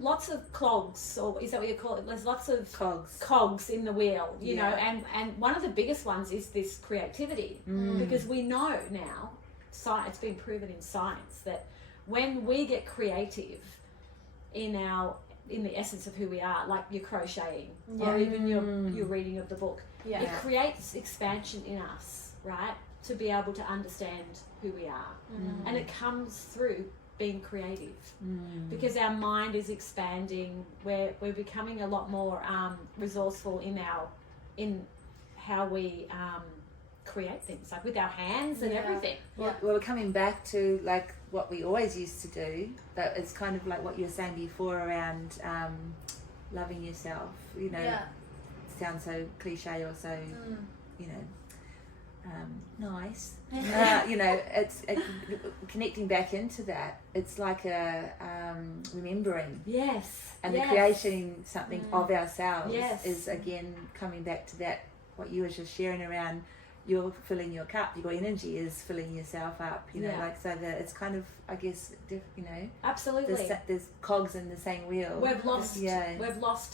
lots of clogs, or is that what you call it? There's lots of cogs in the wheel, you know, and one of the biggest ones is this creativity, because we know now, it's been proven in science that when we get creative in the essence of who we are, like your crocheting or even your reading of the book, it creates expansion in us, right? To be able to understand who we are, and it comes through being creative because our mind is expanding. We're becoming a lot more resourceful in how we create things, like with our hands and everything. Well, we're coming back to like what we always used to do, but it's kind of like what you were saying before around loving yourself, you know. Sounds so cliche or so you know, nice. It's connecting back into that. It's like a remembering. Yes. And the creating something of ourselves Yes. is again coming back to that, what you were just sharing around, you're filling your cup, your energy is filling yourself up, like, so that it's kind of, I guess, absolutely. There's cogs in the same wheel. We've lost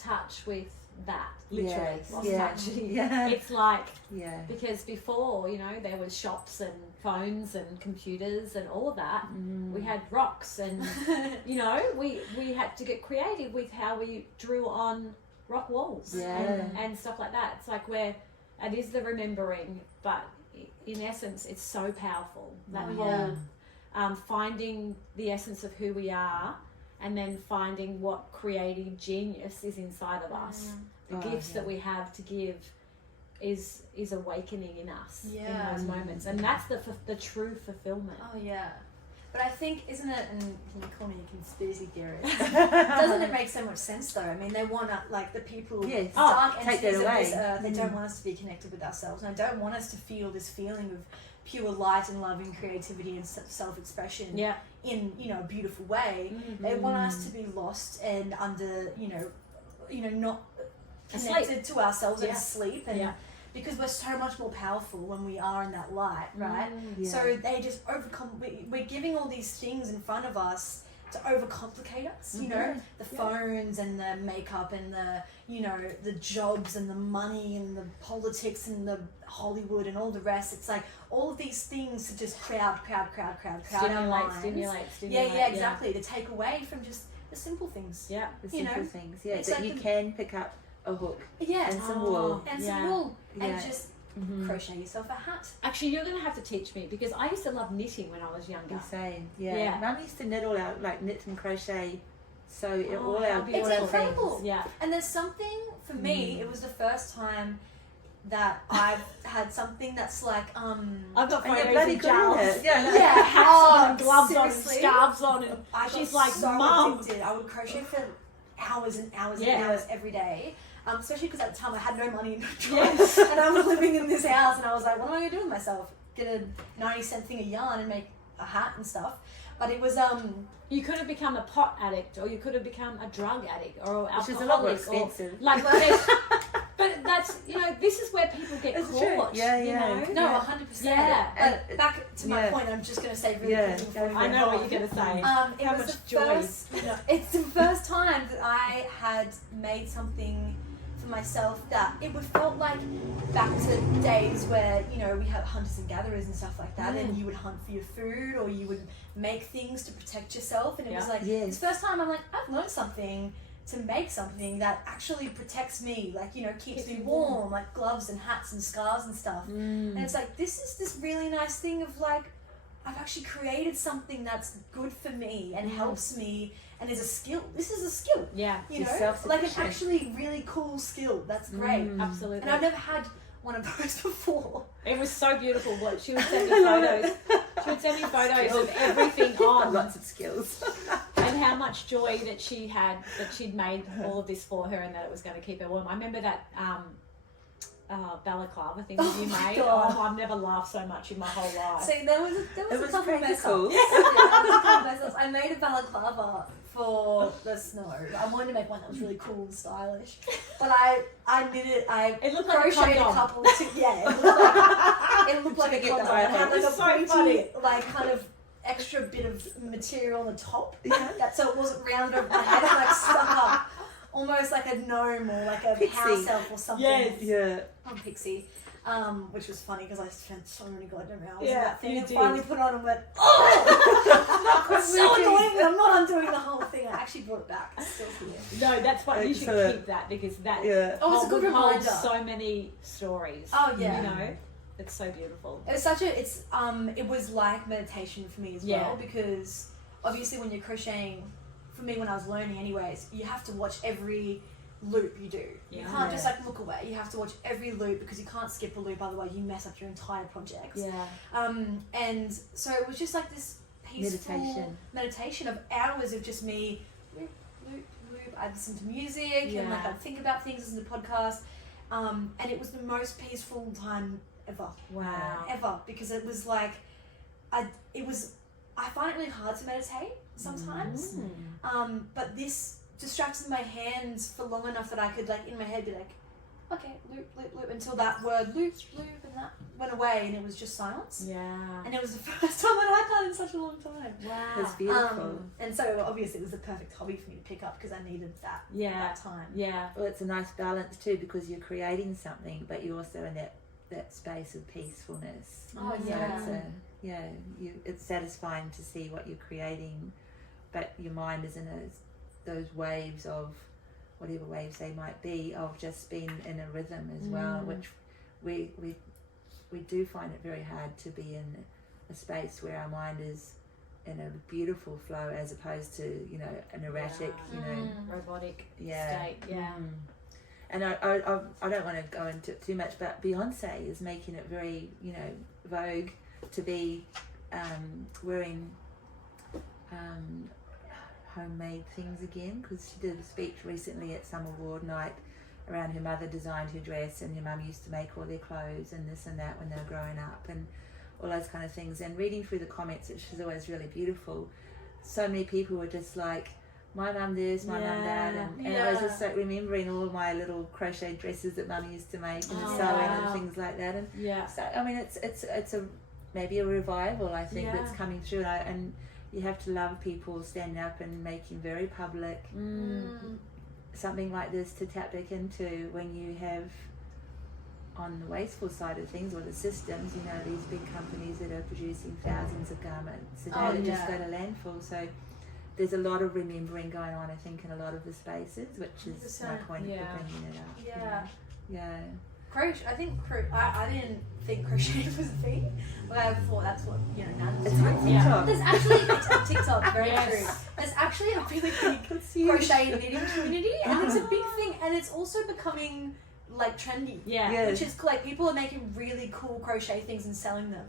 touch with that, literally. Yes. Lost Yeah. touch. Yeah. It's like, Yeah. because before, there was shops and phones and computers and all of that. We had rocks and, we had to get creative with how we drew on rock walls and stuff like that. It's like it is the remembering, but in essence, it's so powerful. That whole finding the essence of who we are, and then finding what creative genius is inside of us. The gifts that we have to give is awakening in us in those moments, and that's the true fulfillment. Oh yeah. But I think, isn't it, and can you call me a conspiracy theorist, doesn't it make so much sense though? I mean, they want to, like, the people, dark entities of this earth, they don't want us to be connected with ourselves, and they don't want us to feel this feeling of pure light and love and creativity and self-expression in, a beautiful way. They want us to be lost and under, not connected to ourselves and asleep, and because we're so much more powerful when we are in that light, right? So they just we're giving all these things in front of us to overcomplicate us, the phones and the makeup and the, the jobs and the money and the politics and the Hollywood and all the rest. It's like all of these things to just crowd our minds. Stimulate. Yeah, exactly. To take away from just the simple things. Yeah, the simple things. Yeah, it's that like you can pick up a hook. Yeah. And some wool. And some wool. And just crochet yourself a hat. Actually, you're going to have to teach me, because I used to love knitting when I was younger. The same. Yeah. Mum used to knit knit and crochet. So all our it's incredible. Things. Yeah. And there's something, for me, it was the first time that I've had something that's like I've got photos bloody of Jaali. Hats on and gloves seriously? on and scarves on, and she's like, so Mum. addicted. I would crochet for hours and hours and hours every day. Especially because at the time I had no money and no jobs, and I was living in this house, and I was like, what am I going to do with myself? Get a 90-cent thing of yarn and make a hat and stuff. But it was you could have become a pot addict, or you could have become a drug addict, or alcoholic, which is a lot more expensive. But that's, this is where people get caught. No, 100%. Yeah. But back to my point, I'm just going to say really quickly. I know what you're going to say. It was the first, it's the first time that I had made something for myself that it would felt like back to days where, we had hunters and gatherers and stuff like that, and you would hunt for your food, or you would make things to protect yourself, and it was like, it's the first time I'm like, I've learned something to make something that actually protects me, like, keeps me warm, like gloves and hats and scarves and stuff. And it's like, this is this really nice thing of like, I've actually created something that's good for me and helps me and is a skill. This is a skill. Yeah. Like an actually really cool skill. That's great. Absolutely. And I've never had one of those before. It was so beautiful. She would send me photos. She would send me photos of everything on. Lots of skills. And how much joy that she had, that she'd made all of this for her, and that it was going to keep her warm. I remember that balaclava thing that you made. God. I've never laughed so much in my whole life. See, there was a couple of mess ups. I made a balaclava for the snow. I wanted to make one that was really cool and stylish, but I knit it. It looked like crocheted a couple. It looked like a condom. It had like a pointy, like kind of extra bit of material on the top. That so it wasn't round over my head. It like stuck up, almost like a gnome or like a house elf or something. I'm Pixie. Which was funny because I spent so many goddamn hours on that thing, and finally put it on and went, oh! It's so annoying, but I'm not undoing the whole thing. I actually brought it back. It's still here. No, that's why you should keep that, because that it's a good reminder. Holds so many stories. Oh yeah, it's so beautiful. It was it was like meditation for me as well, because obviously when you're crocheting, for me when I was learning anyways, you have to watch every loop you do. You can't just like look away. You have to watch every loop, because you can't skip a loop, otherwise you mess up your entire project. And so it was just like this peaceful meditation of hours of just me loop. I'd listen to music and like I'd think about things, listen to podcasts, and it was the most peaceful time ever. Wow. Ever, because it was like, I find it really hard to meditate sometimes. But this distracted my hands for long enough that I could like in my head be like, okay, loop, loop, loop, until that word loop, loop, and that went away, and it was just silence. Yeah. And it was the first time that I'd done in such a long time. Wow. It's beautiful. And so obviously it was the perfect hobby for me to pick up because I needed that that time. Yeah. Well, it's a nice balance too, because you're creating something, but you're also in that space of peacefulness. Oh, So yeah. it's satisfying to see what you're creating, but your mind is in those waves of whatever waves they might be, of just being in a rhythm as well, which we do find it very hard to be in a space where our mind is in a beautiful flow as opposed to an erratic robotic Yeah. state. And I don't want to go into it too much, but Beyonce is making it very vogue to be wearing homemade things again, because she did a speech recently at some award night around her mother designed her dress, and her mum used to make all their clothes and this and that when they were growing up, and all those kind of things. And reading through the comments, which is always really beautiful, so many people were just like, my mum this, my mum that, and I was just like remembering all my little crochet dresses that mum used to make and sewing and things like that. And so I mean, it's a maybe a revival, I think, that's coming through, and you have to love people standing up and making very public something like this to tap back into when you have, on the wasteful side of things, or the systems, these big companies that are producing thousands of garments a day that just go to landfill. So there's a lot of remembering going on, I think, in a lot of the spaces, which is my point of bringing it up. Crochet. I think I didn't think crochet was a thing, but I thought that's what Nan was It's on doing. TikTok. There's actually TikTok, very true. There's actually a really big crochet knitting community, and it's a big thing, and it's also becoming like trendy. Which is like people are making really cool crochet things and selling them.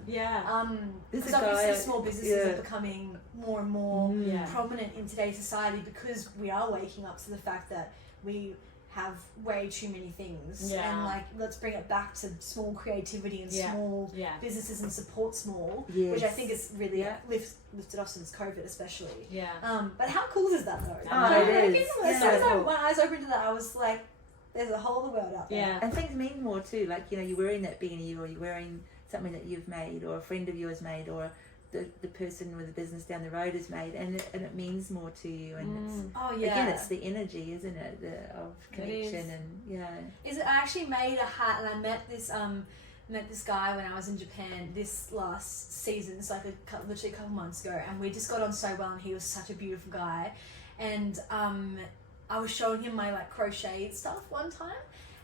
Because obviously small businesses are becoming more and more prominent in today's society, because we are waking up to the fact that we have way too many things, and like let's bring it back to small creativity and small businesses and support small, which I think is really lifted off since COVID, especially. But how cool is that though? It is. As soon as my eyes opened to that, I was like, there's a whole other world out there. And things mean more too, like you're wearing that beanie, or you're wearing something that you've made, or a friend of yours made, or the person with the business down the road has made, and it means more to you, and it's again, it's the energy, isn't it, of connection. And I actually made a hat, and I met this guy when I was in Japan this last season, so like literally a couple months ago, and we just got on so well, and he was such a beautiful guy, and I was showing him my like crochet stuff one time,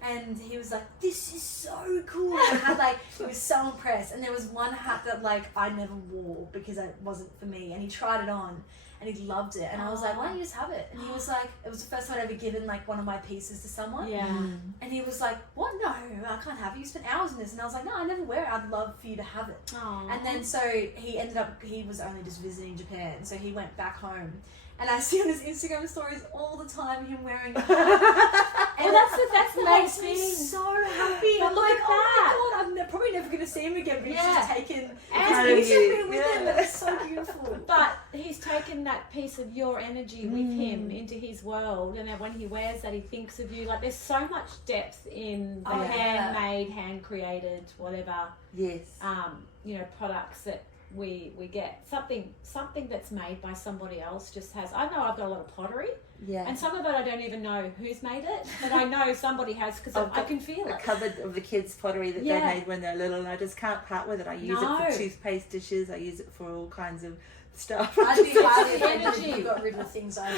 and he was like, this is so cool. And I had like, he was so impressed. And there was one hat that like I never wore because it wasn't for me, and he tried it on and he loved it, and I was like, why don't you just have it? And he was like, it was the first time I'd ever given like one of my pieces to someone, and he was like, what? No, I can't have it, you spent hours in this. And I was like, no, I never wear it, I'd love for you to have it. And then so he was only just visiting Japan, so he went back home, and I see on his Instagram stories all the time him wearing a hat. And that's the makes whole me thing. so happy. But I'm look like, at oh my god, I'm probably never going to see him again, but he's just taken Part his of you. picture with him. It's so beautiful. But he's taken that piece of your energy with him into his world, and then when he wears that, he thinks of you. Like, there's so much depth in the handmade, hand-created, whatever. Products that we get. Something that's made by somebody else just has. I know I've got a lot of pottery. And some of it I don't even know who's made it, but I know somebody has, because I can feel it. A cupboard of the kids' pottery that they made when they're little, and I just can't part with it. I use it for toothpaste dishes. I use it for all kinds of stuff. I'd be highly offended if you got rid of things I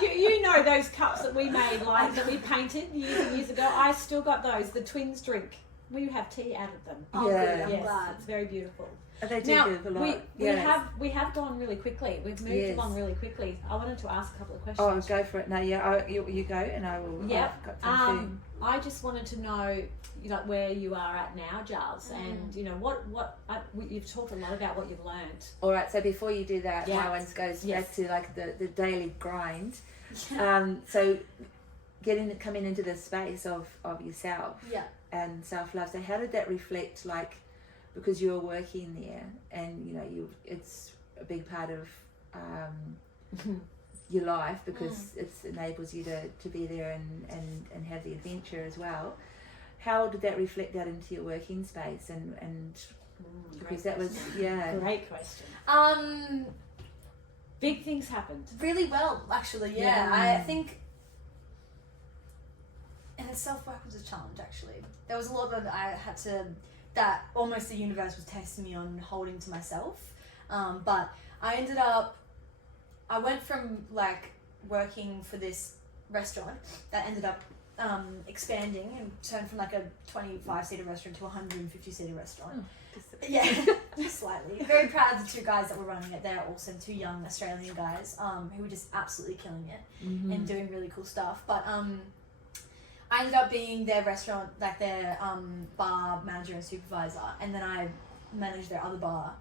you know those cups that we made, like that we painted years and years ago. I still got those. The twins drink. We have tea out of them. I'm glad. It's very beautiful. They do give a lot. We have gone really quickly. We've moved along really quickly. I wanted to ask a couple of questions. Oh, go for it. No, you go, and I will. Yeah. I've got some too. I just wanted to know, where you are at now, Giles, and what you've talked a lot about what you've learned. All right. So before you do that, my one goes back to like the daily grind. So coming into this space of yourself and self-love. So how did that reflect, like, because you were working there and it's a big part of your life, because it enables you to be there and have the adventure as well. How did that reflect out into your working space and because that was great question. Big things happened really well, actually. I think, and self-work was a challenge. Actually, there was a lot that I had to, that almost the universe was testing me on holding to myself. But I went from like working for this restaurant that ended up expanding and turned from like a 25-seater restaurant to a 150-seater restaurant. Just slightly. Very proud of the two guys that were running it. They're awesome, two young Australian guys who were just absolutely killing it and doing really cool stuff. But I ended up being their restaurant, like their bar manager and supervisor, and then I managed their other bar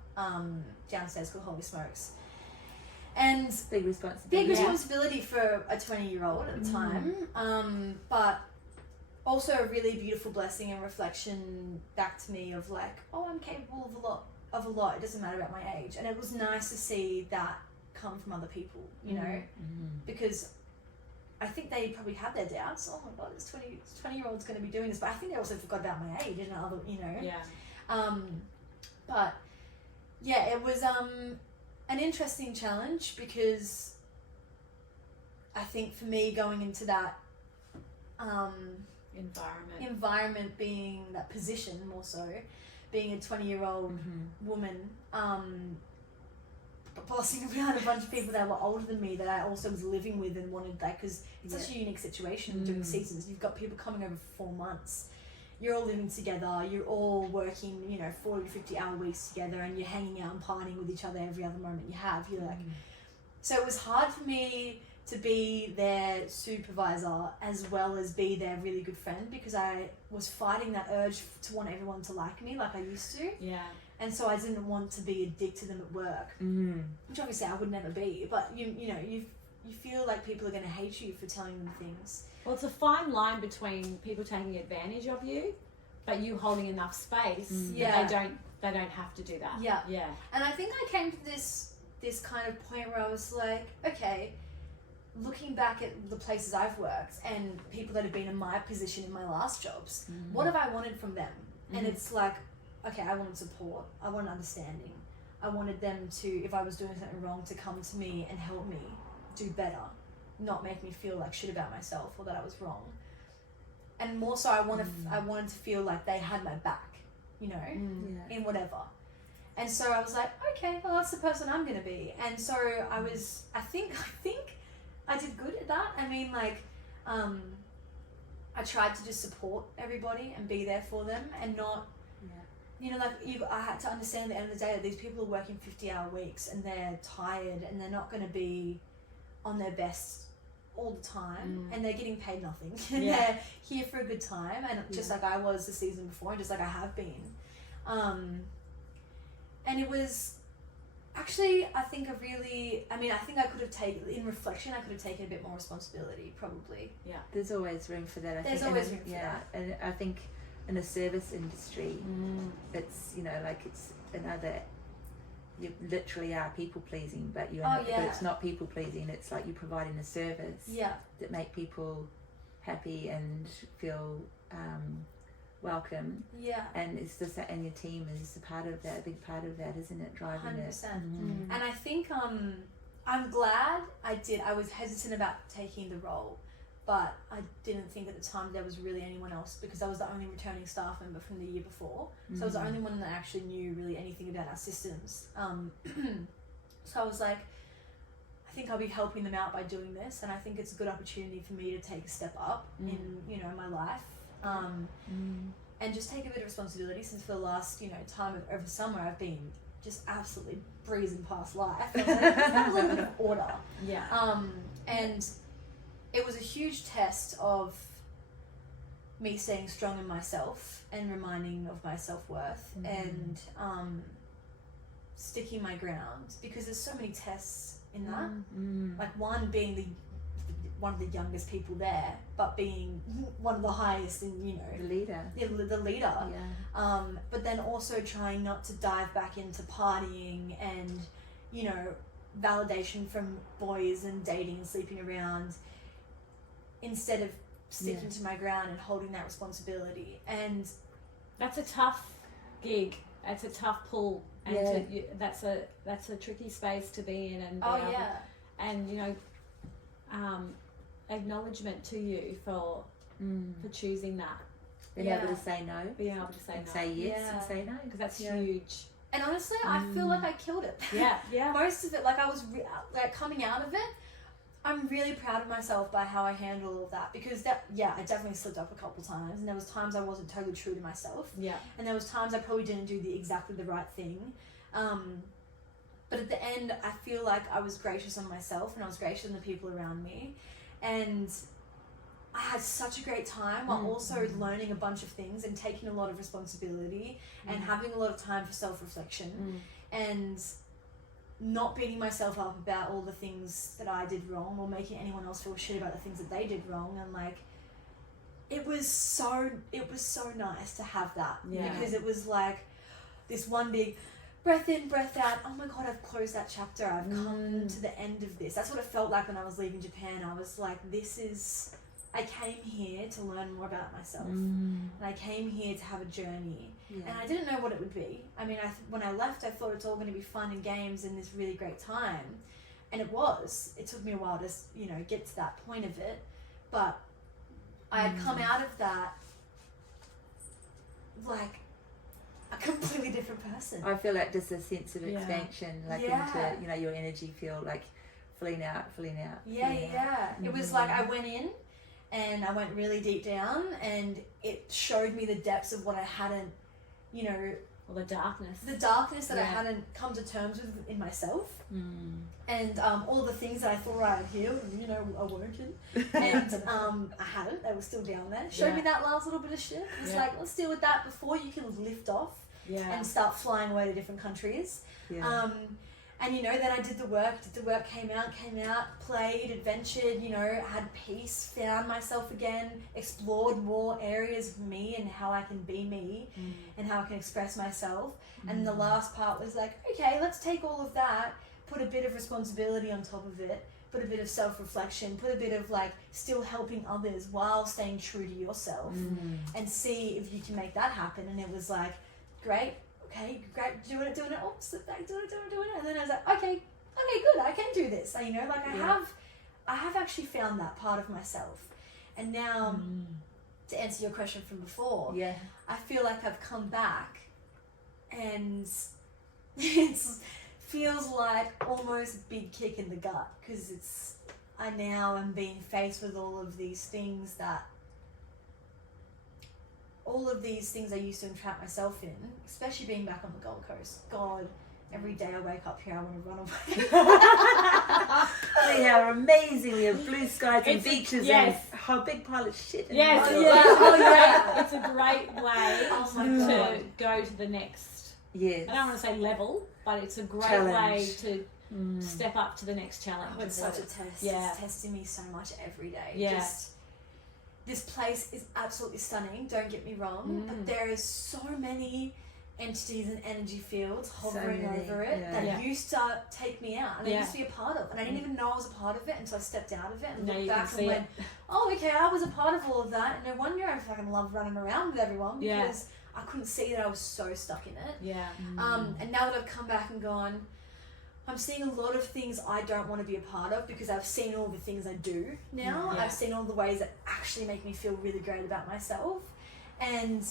downstairs called Holy Smokes. And big responsibility for a 20-year-old at the time, but also a really beautiful blessing and reflection back to me of like, I'm capable of a lot. It doesn't matter about my age. And it was nice to see that come from other people, you know, because I think they probably had their doubts. Oh my God, this 20-year-old's going to be doing this, but I think they also forgot about my age and other, but yeah, it was an interesting challenge, because I think for me going into that environment, being that position, more so being a 20-year-old woman, bossing around a bunch of people that were older than me that I also was living with and wanted, like, because it's such a unique situation during seasons. You've got people coming over for 4 months. You're all living together, you're all working, 40 to 50 hour weeks together, and you're hanging out and partying with each other every other moment you have. You're like, so it was hard for me to be their supervisor as well as be their really good friend, because I was fighting that urge to want everyone to like me like I used to. Yeah. And so I didn't want to be a dick to them at work, which obviously I would never be, but you feel like people are going to hate you for telling them things. Well, it's a fine line between people taking advantage of you, but you holding enough space that they don't have to do that. Yeah. Yeah. And I think I came to this kind of point where I was like, okay, looking back at the places I've worked and people that have been in my position in my last jobs, what have I wanted from them? And it's like, okay, I wanted support, I wanted understanding, I wanted them to, if I was doing something wrong, to come to me and help me do better, not make me feel like shit about myself or that I was wrong. And more so, I wanted to feel like they had my back, in whatever. And so I was like, okay, well, that's the person I'm gonna be. And so I think I did good at that. I mean, like, I tried to just support everybody and be there for them and not, I had to understand at the end of the day that these people are working 50-hour weeks and they're tired and they're not going to be on their best all the time and they're getting paid nothing and they're here for a good time, and just like I was the season before and just like I have been. And it was actually, I think I could have taken, in reflection, I could have taken a bit more responsibility, probably. Yeah. There's always room for that. There's always room for that. And I think in the service industry, it's, it's another, you literally are people pleasing, but but it's not people pleasing. It's like you're providing a service that make people happy and feel welcome. Yeah. And it's just that, and your team is a part of that, a big part of that, isn't it? Driving 100%. It. And I think I'm glad I did. I was hesitant about taking the role, but I didn't think at the time there was really anyone else, because I was the only returning staff member from the year before. So I was the only one that actually knew really anything about our systems. So I was like, I think I'll be helping them out by doing this, and I think it's a good opportunity for me to take a step up in my life. And just take a bit of responsibility, since for the last time over summer I've been just absolutely breezing past life. Have a little bit of order. And it was a huge test of me staying strong in myself and reminding of my self-worth and sticking my ground, because there's so many tests in that. Like one being one of the youngest people there, but being one of the highest in, you know, the leader. Yeah. But then also trying not to dive back into partying and, you know, validation from boys and dating and sleeping around, instead of sticking to my ground and holding that responsibility. And that's a tough gig. It's a tough pull, and that's a tricky space to be in. And and you know, acknowledgement to you for choosing that. Being able to say no. Being able to say and no. say yes and say no. Because that's huge. And honestly, I feel like I killed it. Yeah. Most of it, like I was like coming out of it, I'm really proud of myself by how I handled all of that, because I definitely slipped up a couple times, and there was times I wasn't totally true to myself. Yeah. And there was times I probably didn't do exactly the right thing. But at the end, I feel like I was gracious on myself, and I was gracious on the people around me, and I had such a great time while also learning a bunch of things and taking a lot of responsibility and having a lot of time for self-reflection and not beating myself up about all the things that I did wrong or making anyone else feel shit about the things that they did wrong. And like, it was so nice to have that, because it was like this one big breath in, breath out. Oh my God, I've closed that chapter. I've come to the end of this. That's what it felt like when I was leaving Japan. I was like, I came here to learn more about myself, and I came here to have a journey, and I didn't know what it would be. I mean, when I left, I thought it's all going to be fun and games and this really great time, and it was. It took me a while to, you know, get to that point of it, but I had come out of that like a completely different person. I feel like just a sense of expansion, like into, you know, your energy field, like filling out. It was like I went in and I went really deep down, and it showed me the depths of what I hadn't, you know, or the darkness that I hadn't come to terms with in myself, and all the things that I thought I had healed, you know, are working, and I hadn't. They were still down there. Showed me that last little bit of shit. It's like, let's deal with that before you can lift off and start flying away to different countries. And, you know, then I did the work, came out, played, adventured, you know, had peace, found myself again, explored more areas of me and how I can be me and how I can express myself. And the last part was like, okay, let's take all of that, put a bit of responsibility on top of it, put a bit of self-reflection, put a bit of like still helping others while staying true to yourself, and see if you can make that happen. And it was like, great, doing it, oh, sit back, doing it, and then I was like, okay, good, I can do this. And, you know, like I have actually found that part of myself. And now, to answer your question from before, I feel like I've come back, and it feels like almost a big kick in the gut, because I now am being faced with all of these things I used to entrap myself in, especially being back on the Gold Coast. God, every day I wake up here, I want to run away. We are amazing. We have blue skies and beaches and a big pile of shit. It's a great way to go to the next. I don't want to say level, but it's a great way to step up to the next challenge. Oh, it's such a test. It's testing me so much every day. This place is absolutely stunning, don't get me wrong, but there is so many entities and energy fields hovering over it that used to take me out, and I used to be a part of, and I didn't even know I was a part of it until I stepped out of it and looked back and went, oh, okay, I was a part of all of that, and no wonder I fucking love running around with everyone, because I couldn't see that I was so stuck in it. And now that I've come back and gone, I'm seeing a lot of things I don't want to be a part of, because I've seen all the things I do now. I've seen all the ways that actually make me feel really great about myself. And,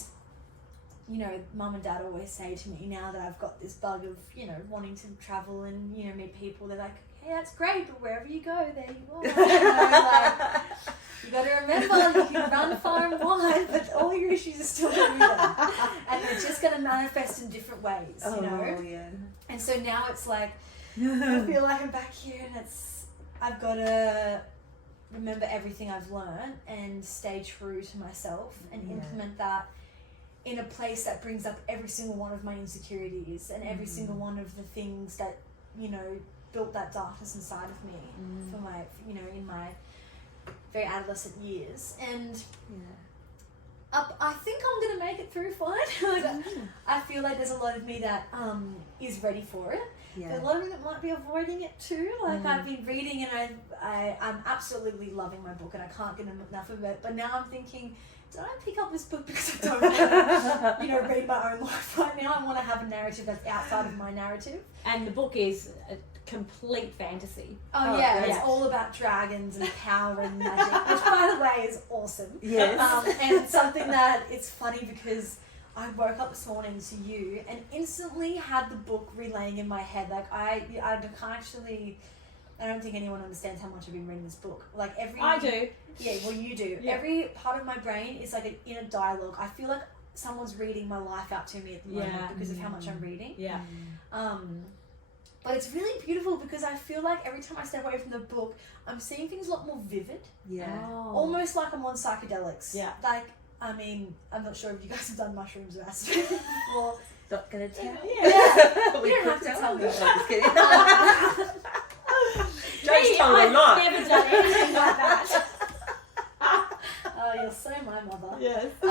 you know, Mum and Dad always say to me, now that I've got this bug of, you know, wanting to travel and, you know, meet people, they're like, hey, that's great, but wherever you go, there you are. You know, like, you got to remember, you can run far and wide, but all your issues are still going to be there. And they're just going to manifest in different ways, you know? And so now it's like, I feel like I'm back here, and I've got to remember everything I've learned and stay true to myself and implement that in a place that brings up every single one of my insecurities and every single one of the things that, you know, built that darkness inside of me for my, you know, in my very adolescent years, and I think I'm gonna make it through fine. I feel like there's a lot of me that is ready for it. Yeah. But a lot of me that might be avoiding it too. Like I've been reading and I'm absolutely loving my book and I can't get enough of it. But now I'm thinking, did I pick up this book because I don't want to, read my own life right now? I want to have a narrative that's outside of my narrative. And the book is a complete fantasy. Oh yeah, it's all about dragons and power and magic, which by the way is awesome. Yes. And something that it's funny because I woke up this morning to you and instantly had the book relaying in my head. Like I can't actually. I don't think anyone understands how much I've been reading this book. Like I do. Yeah, well you do. Yeah. Every part of my brain is like an inner dialogue. I feel like someone's reading my life out to me at the moment because of how much I'm reading. Yeah. But it's really beautiful because I feel like every time I step away from the book, I'm seeing things a lot more vivid. Yeah. Oh. Almost like I'm on psychedelics. Yeah. Like, I mean, I'm not sure if you guys have done mushrooms or acid before. Not gonna tell. Yeah. We You don't could have to tell me. No, just kidding. Joe's told a lot. I've never done anything like that. Oh, you're so my mother. Yes. But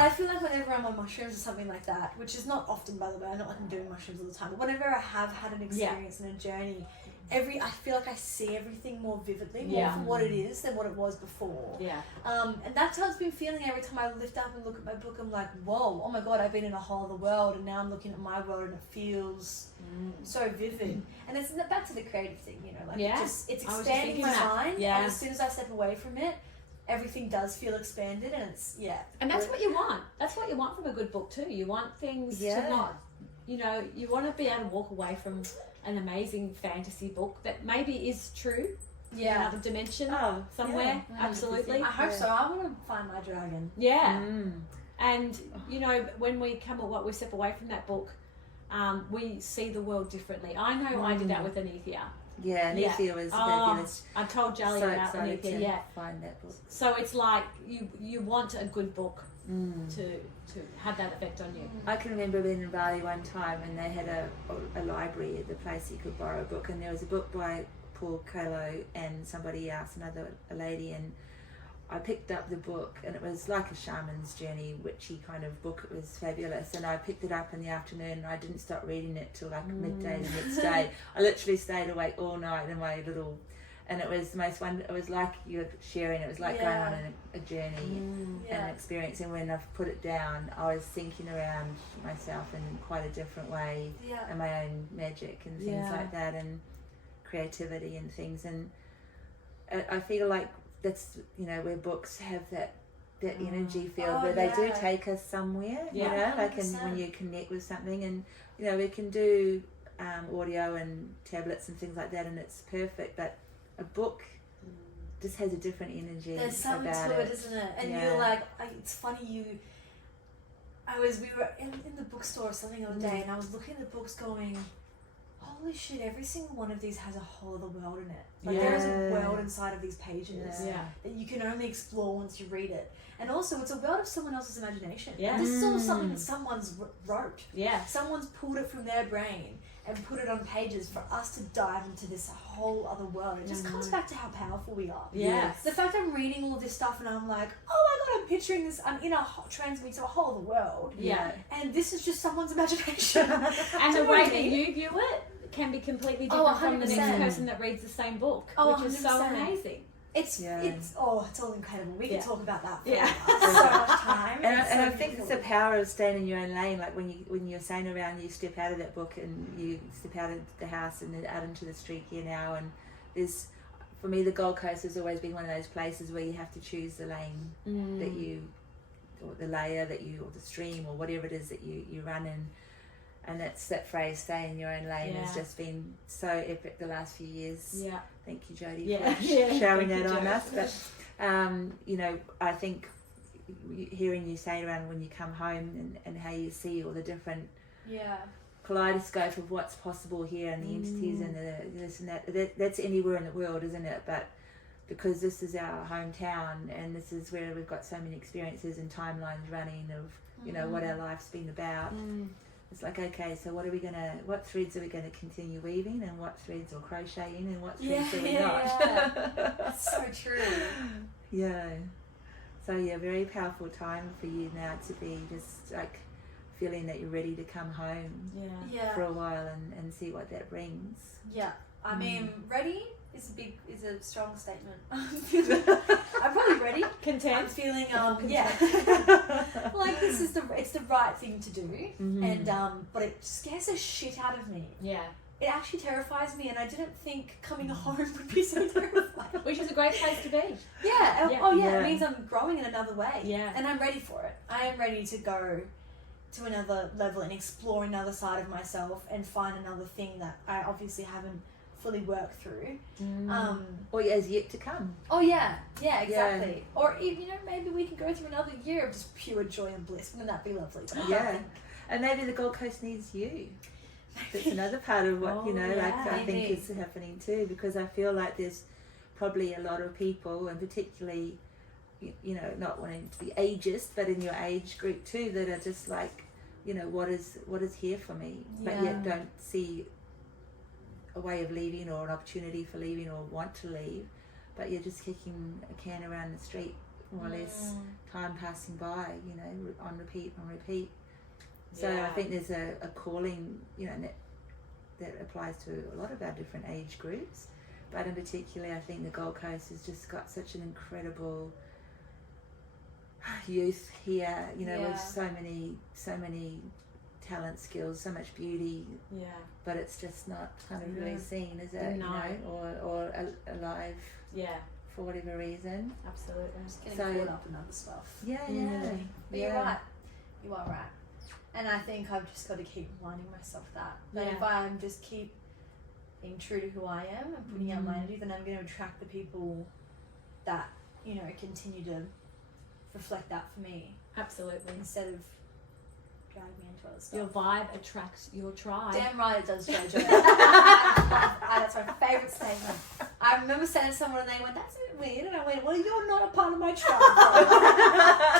I feel like whenever I'm on mushrooms or something like that, which is not often, by the way, I'm not like I'm doing mushrooms all the time, but whenever I have had an experience and a journey, I feel like I see everything more vividly, more for what it is than what it was before. Yeah. And that's how it's been feeling every time I lift up and look at my book. I'm like, whoa, oh my God, I've been in a whole other world, and now I'm looking at my world and it feels so vivid. And it's back to the creative thing, like it's expanding my mind. Yeah. And as soon as I step away from it, everything does feel expanded, and it's And that's what you want. That's what you want from a good book too. You want things to not, you want to be able to walk away from an amazing fantasy book that maybe is true in another dimension somewhere. Yeah, absolutely. I hope so. I want to find my dragon. Yeah. And when we step away from that book, we see the world differently. I know I did that with Anethia. Yeah, Anethia was fabulous. I told Jaali So about excited Anethia. to find that book. So it's like you want a good book to have that effect on you. I can remember being in Bali one time and they had a library at the place you could borrow a book, and there was a book by Paul Coelho and somebody else, a lady, and I picked up the book and it was like a shaman's journey, witchy kind of book. It was fabulous, and I picked it up in the afternoon and I didn't stop reading it till like midday the next day. I literally stayed awake all night in my little, and it was the most wonderful. It was like you're sharing. It was like going on a journey and experiencing. When I've put it down, I was thinking around myself in quite a different way, and my own magic and things like that, and creativity and things. And I feel like that's where books have that energy field where they do take us somewhere. And when you connect with something, and we can do audio and tablets and things like that, and it's perfect, but a book just has a different energy. There's something about to it, isn't it? And you're like, it's funny, we were in the bookstore or something the other day, and I was looking at the books going, holy shit, every single one of these has a whole other world in it. Like there is a world inside of these pages that you can only explore once you read it. And also it's a world of someone else's imagination. Yeah. This is all something that someone's wrote. Yeah. Someone's pulled it from their brain and put it on pages for us to dive into this whole other world. It just comes back to how powerful we are. Yes. The fact I'm reading all of this stuff and I'm like, oh my God, I'm picturing this, I'm in transmitting to a whole other world. Yeah. And this is just someone's imagination. And the way that you view it can be completely different from the next 100%. person that reads the same book, Oh, which is so 100%. amazing. It's all incredible. We can talk about that for so much time. And I think it's the power of staying in your own lane. Like when you're saying around, you step out of that book and you step out of the house and then out into the street here now. And there's, for me, the Gold Coast has always been one of those places where you have to choose the lane that you, or the layer that you, or the stream, or whatever it is that you run in. And that's that phrase, stay in your own lane, has just been so epic the last few years. Yeah. Thank you, Jodie, for showing that on us. But, I think hearing you say around when you come home and how you see all the different kaleidoscope of what's possible here and the entities and this and that's anywhere in the world, isn't it? But because this is our hometown and this is where we've got so many experiences and timelines running of, what our life's been about. It's like, okay, so what threads are we gonna continue weaving, and what threads or crocheting, and what threads are we not? That's so true. Yeah. So yeah, very powerful time for you now to be just like feeling that you're ready to come home Yeah. for a while and see what that brings. Yeah. I mean, ready is a strong statement. I'm probably ready. I'm Content. feeling yeah. Like it's the right thing to do, and but it scares the shit out of me. Yeah. It actually terrifies me, and I didn't think coming home would be so terrifying. Which is a great place to be. Yeah. Yeah. Oh yeah. Yeah. It means I'm growing in another way. Yeah. And I'm ready for it. I am ready to go to another level and explore another side of myself and find another thing that I obviously haven't fully worked through. Or is yet to come. Oh yeah, exactly. Or maybe we can go through another year of just pure joy and bliss. Wouldn't that be lovely? But I don't think- And maybe the Gold Coast needs you. That's another part of what I think is happening too, because I feel like there's probably a lot of people, and particularly not wanting to be ageist, but in your age group too, that are just like, what is here for me, but yet don't see a way of leaving or an opportunity for leaving or want to leave, but you're just kicking a can around the street, more or less, time passing by, on repeat. So I think there's a calling, that applies to a lot of our different age groups, but in particular I think the Gold Coast has just got such an incredible youth here, with so many talent, skills, so much beauty, but it's just not kind of really seen, is it? No. Or alive for whatever reason. Absolutely. Just getting So- caught up in other stuff. Yeah. But you're right. You are right. And I think I've just got to keep reminding myself that if I just keep being true to who I am and putting out my energy, then I'm going to attract the people that continue to reflect that for me, Absolutely. instead of dragging me into other stuff. Your vibe attracts your tribe. Damn right it does, Jojo. That's my favourite statement. I remember saying to someone and they went, "That's a bit weird," and I went, "Well, you're not a part of my tribe,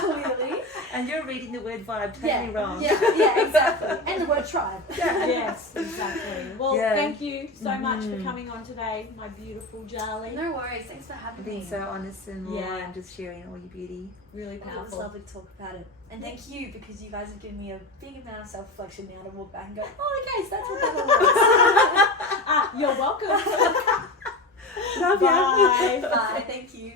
clearly." And you're reading the word vibe totally wrong. Yeah, exactly. And the word tribe. Yes, exactly. Well, Yeah. thank you so much for coming on today, my beautiful Jaali. No worries. Thanks for having Being me. so honest and raw Yeah. and just sharing all your beauty. Really It was powerful. lovely to talk about it. And thank you, because you guys have given me a big amount of self-reflection now to walk back and go, "Oh, okay, so that's what that was." You're welcome. Love you. Bye. Bye. Thank you.